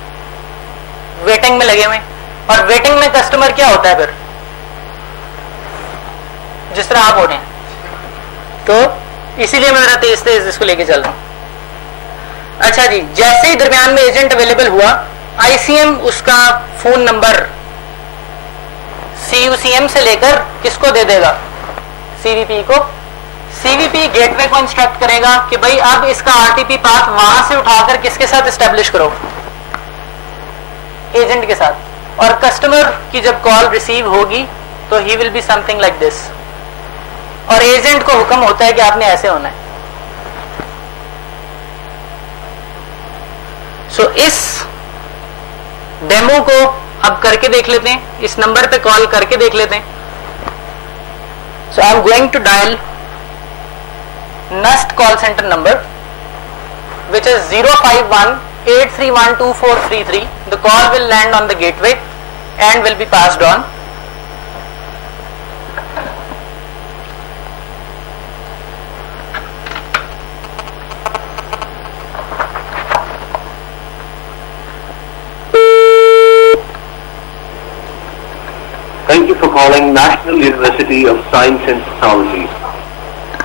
वेटिंग में लगे हुए, और वेटिंग में कस्टमर क्या होता है फिर, जिस तरह आप हो रहे हैं। तो इसीलिए मैं मेरा तेज तेज इसको लेके चल रहा हूं। अच्छा जी, जैसे ही दरमियान में एजेंट अवेलेबल हुआ, ICM उसका फोन नंबर CUCM से लेकर किसको दे देगा, CVP को। CVP गेटवे को इंस्ट्रक्ट करेगा कि भाई अब इसका RTP पाथ वहां से उठाकर किसके साथ एस्टेब्लिश करो, एजेंट के साथ। और कस्टमर की जब कॉल रिसीव होगी तो he will be something like this, और एजेंट को हुक्म होता है कि आपने ऐसे होना है। सो इस डेमो को अब करके देख लेते हैं, इस नंबर पे कॉल करके देख लेते हैं। So I am going to dial NUST call center number, which is 051-831-2433. The call will land on the gateway and will be passed on. Thank you for calling National University of Science and Technology.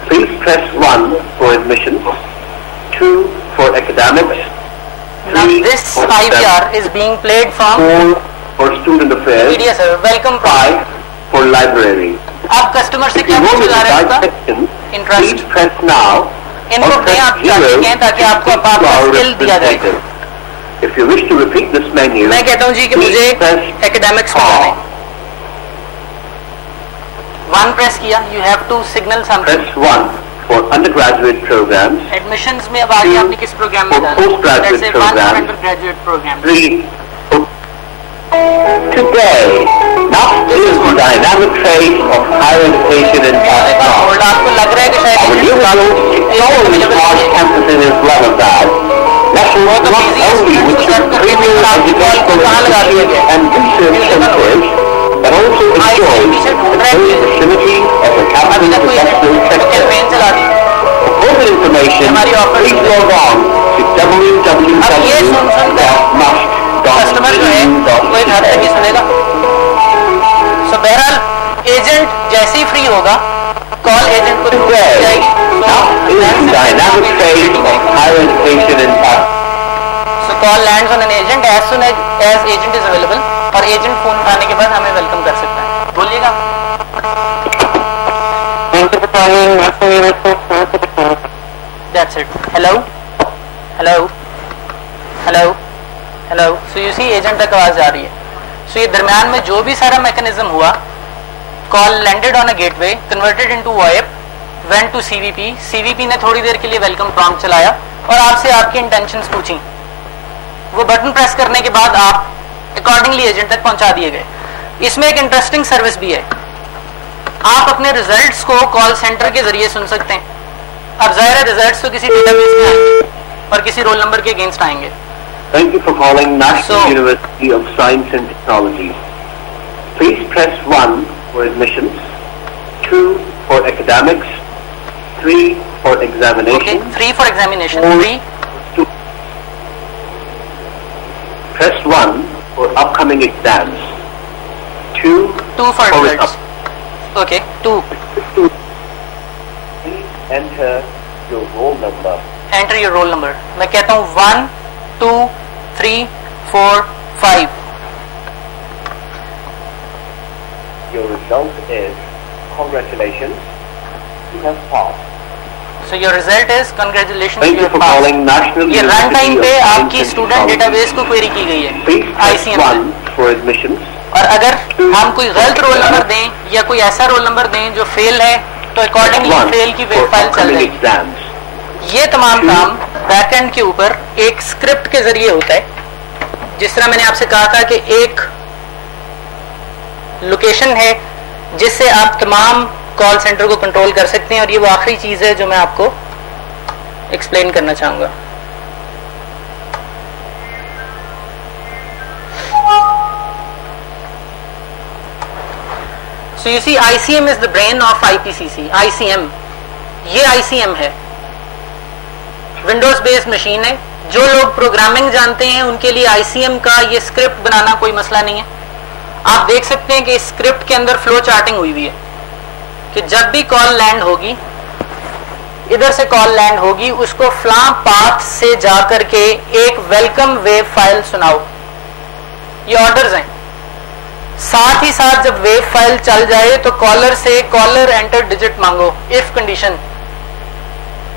Please press 1 for admissions, 2 for academics, Now 3 this for IVR is being played from 4 for student affairs, media sir. Welcome. 5 for library. आप customer से If you क्या know पूछने the जा रहे हैं right उसका section, interest, please press now इनको or दें press आप 0 स्टार्टिंग है ताकि आपको to speak to आपका our स्किल दिया जाए। representative. If you wish to repeat this menu, मैं कहता हूँ जी कि मुझे please press एकेडमिक्स में जाना है। 1 प्रेस किया, you have to signal something. press 1 for undergraduate programs, admissions में अब आगे आपने किस प्रोग्राम में For जाना है, postgraduate जैसे 1 program. for undergraduate program। 3 today. NUST is the dynamic face of higher education in Pakistan. Hold आपको लग रहा है कि Our new technology smart campuses is Islamabad. National not only with its premier educational institutions and research centers, but also enjoys the very facilities of the campus professional sector. Campaign चला दी। For further information, please log on to customer जो है वो एक हद तक ही सुनेगा। सो बहरहाल agent जैसे ही फ्री होगा कॉल एजेंट को दी जाएगी। So call lands on an agent as soon as agent is available, और एजेंट फोन उठाने के बाद हमें वेलकम कर सकता है। बोलिएगा। That's it. Hello, hello, hello, hello. So you see agent तक आवाज आ रही है। So ये दरम्यान में जो भी सारा मैकेनिज्म हुआ, call landed on a gateway, converted into VoIP, went to CVP। CVP ने थोड़ी देर के लिए वेलकम प्रॉम्प्ट चलाया और आपसे आपकी इंटेंशंस पूछी। वो बटन प्रेस करने के बाद आप अकॉर्डिंगली एजेंट तक पहुंचा दिए गए। इसमें एक इंटरेस्टिंग सर्विस भी है, आप अपने रिजल्ट्स को कॉल सेंटर के जरिए सुन सकते हैं। अब जाहिर है रिजल्ट्स तो किसी डेटाबेस में आएंगे और किसी रोल नंबर के अगेंस्ट आएंगे। Thank you for calling National So- University of Science and Technology. Please press 1 for admissions, 2 for academics, 3 for Okay, examination, 3 for examination, Four. 3, 2. Press 1 for upcoming exams, 2 2 for for results. Okay, 2. Please enter your roll number. Enter your roll number. मैं कहता हूँ 1, 2, 3, 4, 5. Your result is congratulations, you have passed. So your result is congratulations, Thank you you have for passed. calling National ये run University time of पे Science आपकी and student Technology. Database को query की गई है Please press ICM 1 में. for admissions. और अगर हम कोई गलत रोल नंबर दें या कोई ऐसा रोल नंबर दें जो फेल है तो अकॉर्डिंगली 1 फेल की for वेब फाइल चल upcoming जाएगी. exams. ये तमाम काम बैकएंड के ऊपर एक स्क्रिप्ट के जरिए होता है. जिस तरह मैंने आपसे कहा था कि एक लोकेशन है जिससे आप तमाम कॉल सेंटर को कंट्रोल कर सकते हैं, और ये वो आखिरी चीज है जो मैं आपको एक्सप्लेन करना चाहूंगा. So you see, ICM is the brain of IPCC. ICM, ये ICM है, विंडोज बेस्ड मशीन है. जो लोग प्रोग्रामिंग जानते हैं उनके लिए ICM का ये स्क्रिप्ट बनाना कोई मसला नहीं है. आप देख सकते हैं कि इस स्क्रिप्ट के अंदर फ्लो चार्टिंग हुई हुई है कि जब भी कॉल लैंड होगी, इधर से कॉल लैंड होगी, उसको फ्लां पाथ से जाकर के एक वेलकम वेब फाइल सुनाओ. ये ऑर्डर्स हैं. साथ ही साथ जब वेब फाइल चल जाए तो कॉलर से कॉलर एंटर डिजिट मांगो. If condition,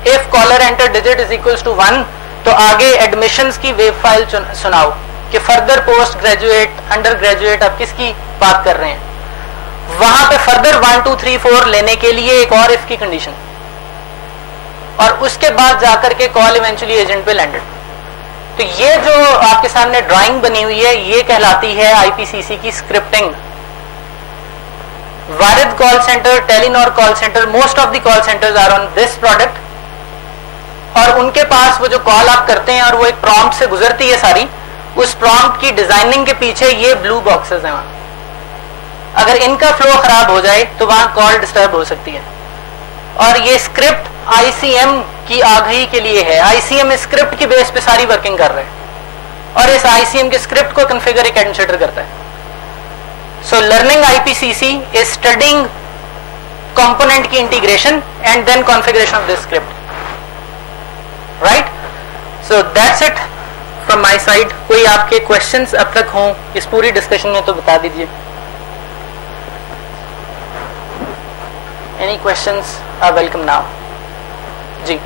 if caller enter digit is equals to 1, तो आगे एडमिशंस की वेब फाइल सुनाओ कि further postgraduate, undergraduate, आप किसकी बात कर रहे हैं. वहां पे फर्दर 1, 2, 3, 4 लेने के लिए एक और इफ की कंडीशन, और उसके बाद जाकर के कॉल इवेंचुअली एजेंट पे लैंडेड. तो ये जो आपके सामने ड्राइंग बनी हुई है ये कहलाती है आईपीसीसी की scripting. Warid call centre, Telenor call centre, most of the call centres are on this product, और उनके पास वो जो कॉल आप करते हैं और वो एक प्रॉम्प्ट से गुजरती है सारी, उस प्रॉम्प्ट की डिजाइनिंग के पीछे ये ब्लू बॉक्सेस हैं. वहां अगर इनका फ्लो खराब हो जाए तो वहां कॉल डिस्टर्ब हो सकती है. और ये स्क्रिप्ट आईसीएम की आगाही के लिए है. आईसीएम स्क्रिप्ट की बेस पे सारी वर्किंग कर रहे हैं और इस आईसीएम के स्क्रिप्ट को कॉन्फ़िगर एक एडमिनिस्ट्रेटर करता है. So learning IPCC is studying component की integration and then configuration of this script. Right? So that's it from my side. कोई आपके क्वेश्चंस अब तक हों इस पूरी डिस्कशन में तो बता दीजिए. Any questions are welcome now. जी.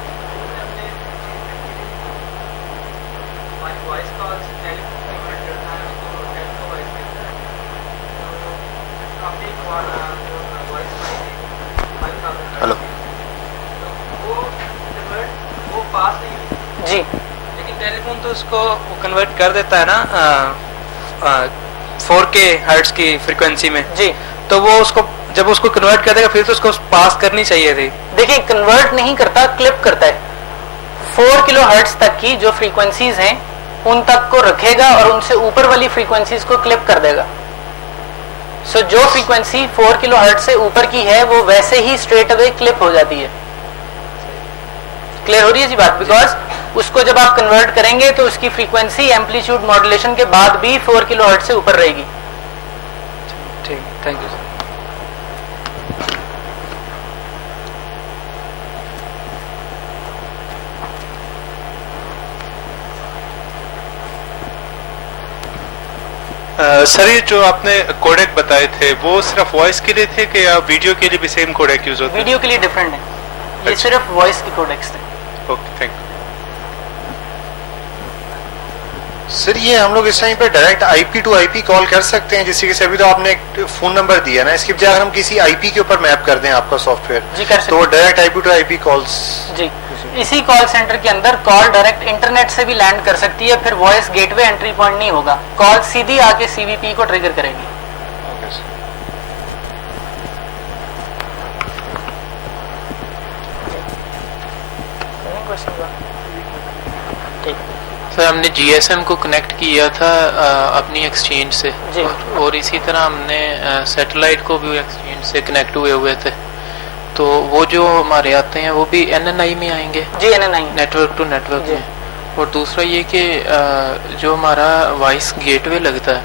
हेलो. जी. लेकिन टेलीफोन तो उसको कन्वर्ट कर देता है ना 4K हर्ट्ज की फ्रीक्वेंसी में. जी. तो वो उसको जब उसको कन्वर्ट कर देगा फिर तो उसको पास करनी चाहिए थी. देखिए, कन्वर्ट नहीं करता, क्लिप करता है. 4 किलो हर्ट्ज तक की जो फ्रीक्वेंसीज हैं उन तक को रखेगा और उनसे ऊपर वाली फ्रीक्वेंसीज को क्लिप कर देगा. सो जो फ्रीक्वेंसी 4 किलो हर्ट्ज से ऊपर की है वो वैसे ही स्ट्रेट अवे क्लिप हो जाती है. क्लियर हो रही है जी बात? बिकॉज उसको जब आप कन्वर्ट करेंगे तो उसकी फ्रीक्वेंसी एम्पलीट्यूड मॉड्यूलेशन के बाद भी 4 किलो हर्ट्ज से ऊपर रहेगी. ठीक, थैंक यू सर. सर ये जो आपने कोडेक बताए थे वो सिर्फ वॉइस के लिए थे कि या वीडियो के लिए भी सेम कोडेक यूज होता है? वीडियो के लिए डिफरेंट है, ये अच्छा. सिर्फ वॉइस के कोडेक्स थे. Okay, thank you. सर ये हम लोग इस टाइम पे direct IP to IP call कर सकते हैं, जैसे कि अभी तो आपने एक फोन नंबर दिया ना, इसकी बजाय अगर हम किसी आईपी के ऊपर मैप कर दें आपका सॉफ्टवेयर, जी कर सकते तो हैं. Direct IP to IP calls. जी. इसी कॉल सेंटर के अंदर कॉल डायरेक्ट इंटरनेट से भी लैंड कर सकती है, फिर वॉइस गेटवे एंट्री पॉइंट नहीं होगा, कॉल सीधी आके सीवीपी को ट्रिगर करेगी. ठीक. सर हमने GSM को कनेक्ट किया था अपनी एक्सचेंज से और इसी तरह हमने सैटेलाइट को भी एक्सचेंज से कनेक्ट हुए थे, तो वो जो हमारे आते हैं वो भी NNI में आएंगे? जी NNI, नेटवर्क टू नेटवर्क में। और दूसरा ये कि जो हमारा वॉइस गेटवे लगता है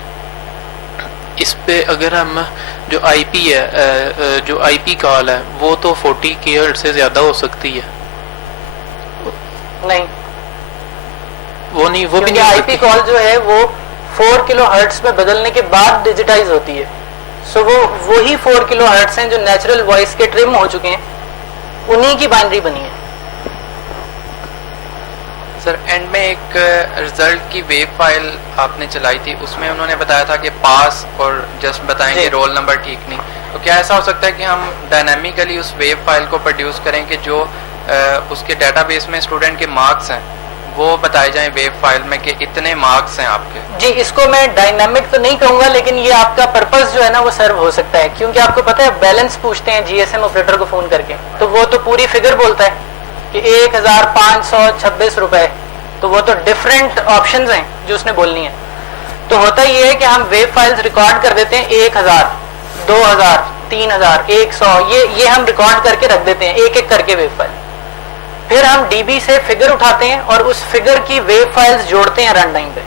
इस पे अगर हम जो IP है जो IP कॉल है वो तो 40 kHz से ज्यादा हो सकती है? नहीं, वो नहीं, वो भी नहीं। IP कॉल जो है वो 4 kHz में बदलने के बाद डिजिटाइज होती है। सो वो ही 4 kHz हैं जो नेचुरल वॉइस के ट्रिम हो चुके हैं, उन्हीं की बाइनरी बनी है। सर एंड में एक रिजल्ट की वेव फाइल आपने चलाई थी, उसमें उन्होंने बताया था कि पास और जस्ट बताएंगे रोल नंबर ठीक नहीं, तो क्या ऐसा हो सकता है कि हम डायनामिकली उस वेव फाइल को प्रोड्यूस करें कि जो उसके डेटाबेस में स्टूडेंट के मार्क्स हैं वो बताए जाएं वेव फाइल में कि इतने मार्क्स हैं आपके? जी, इसको मैं डायनामिक तो नहीं कहूंगा, लेकिन ये आपका पर्पस जो है ना वो सर्व हो सकता है, क्योंकि आपको पता है बैलेंस पूछते हैं GSM ऑपरेटर को फोन करके, तो वो तो पूरी फिगर बोलता है कि 1526 रुपए, तो वो तो डिफरेंट ऑप्शंस हैं जो उसने बोलनी है। तो होता ये है कि हम वेव फाइल्स रिकॉर्ड कर देते हैं 1000, 2000, 3000, 100, ये हम रिकॉर्ड करके रख देते हैं एक एक करके वेव फाइल। फिर हम DB से फिगर उठाते हैं और उस फिगर की वेव फाइल्स जोड़ते हैं रन टाइम पे,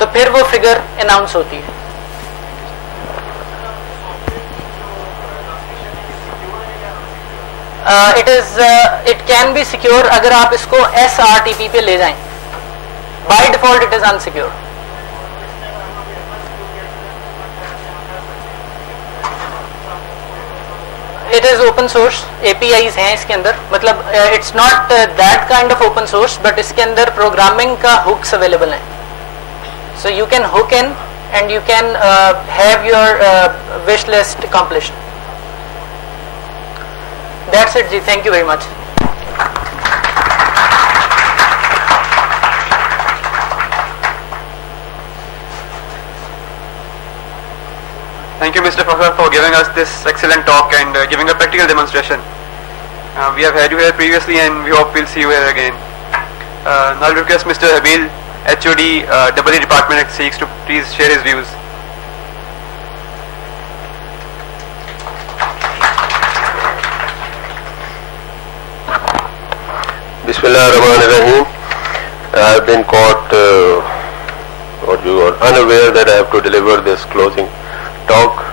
तो फिर वो फिगर अनाउंस होती है। इट कैन बी सिक्योर अगर आप इसको SRTP पे ले जाएं, by default it is unsecure. It is open source, APIs हैं इसके अंदर, मतलब it's not that kind of open source, but इसके अंदर प्रोग्रामिंग का हुक्स अवेलेबल हैं, so you can hook in and you can have your wish list accomplished. That's it, ji, thank you very much. Thank you, Mr. Fakhr, for giving us this excellent talk and giving a practical demonstration. We have had you here previously and we hope we'll see you here again. Now I'll request Mr. Habil, HOD, EE Department at CX to please share his views. Bismillahirrahmanirrahim. I have been caught or you are unaware that I have to deliver this closing talk.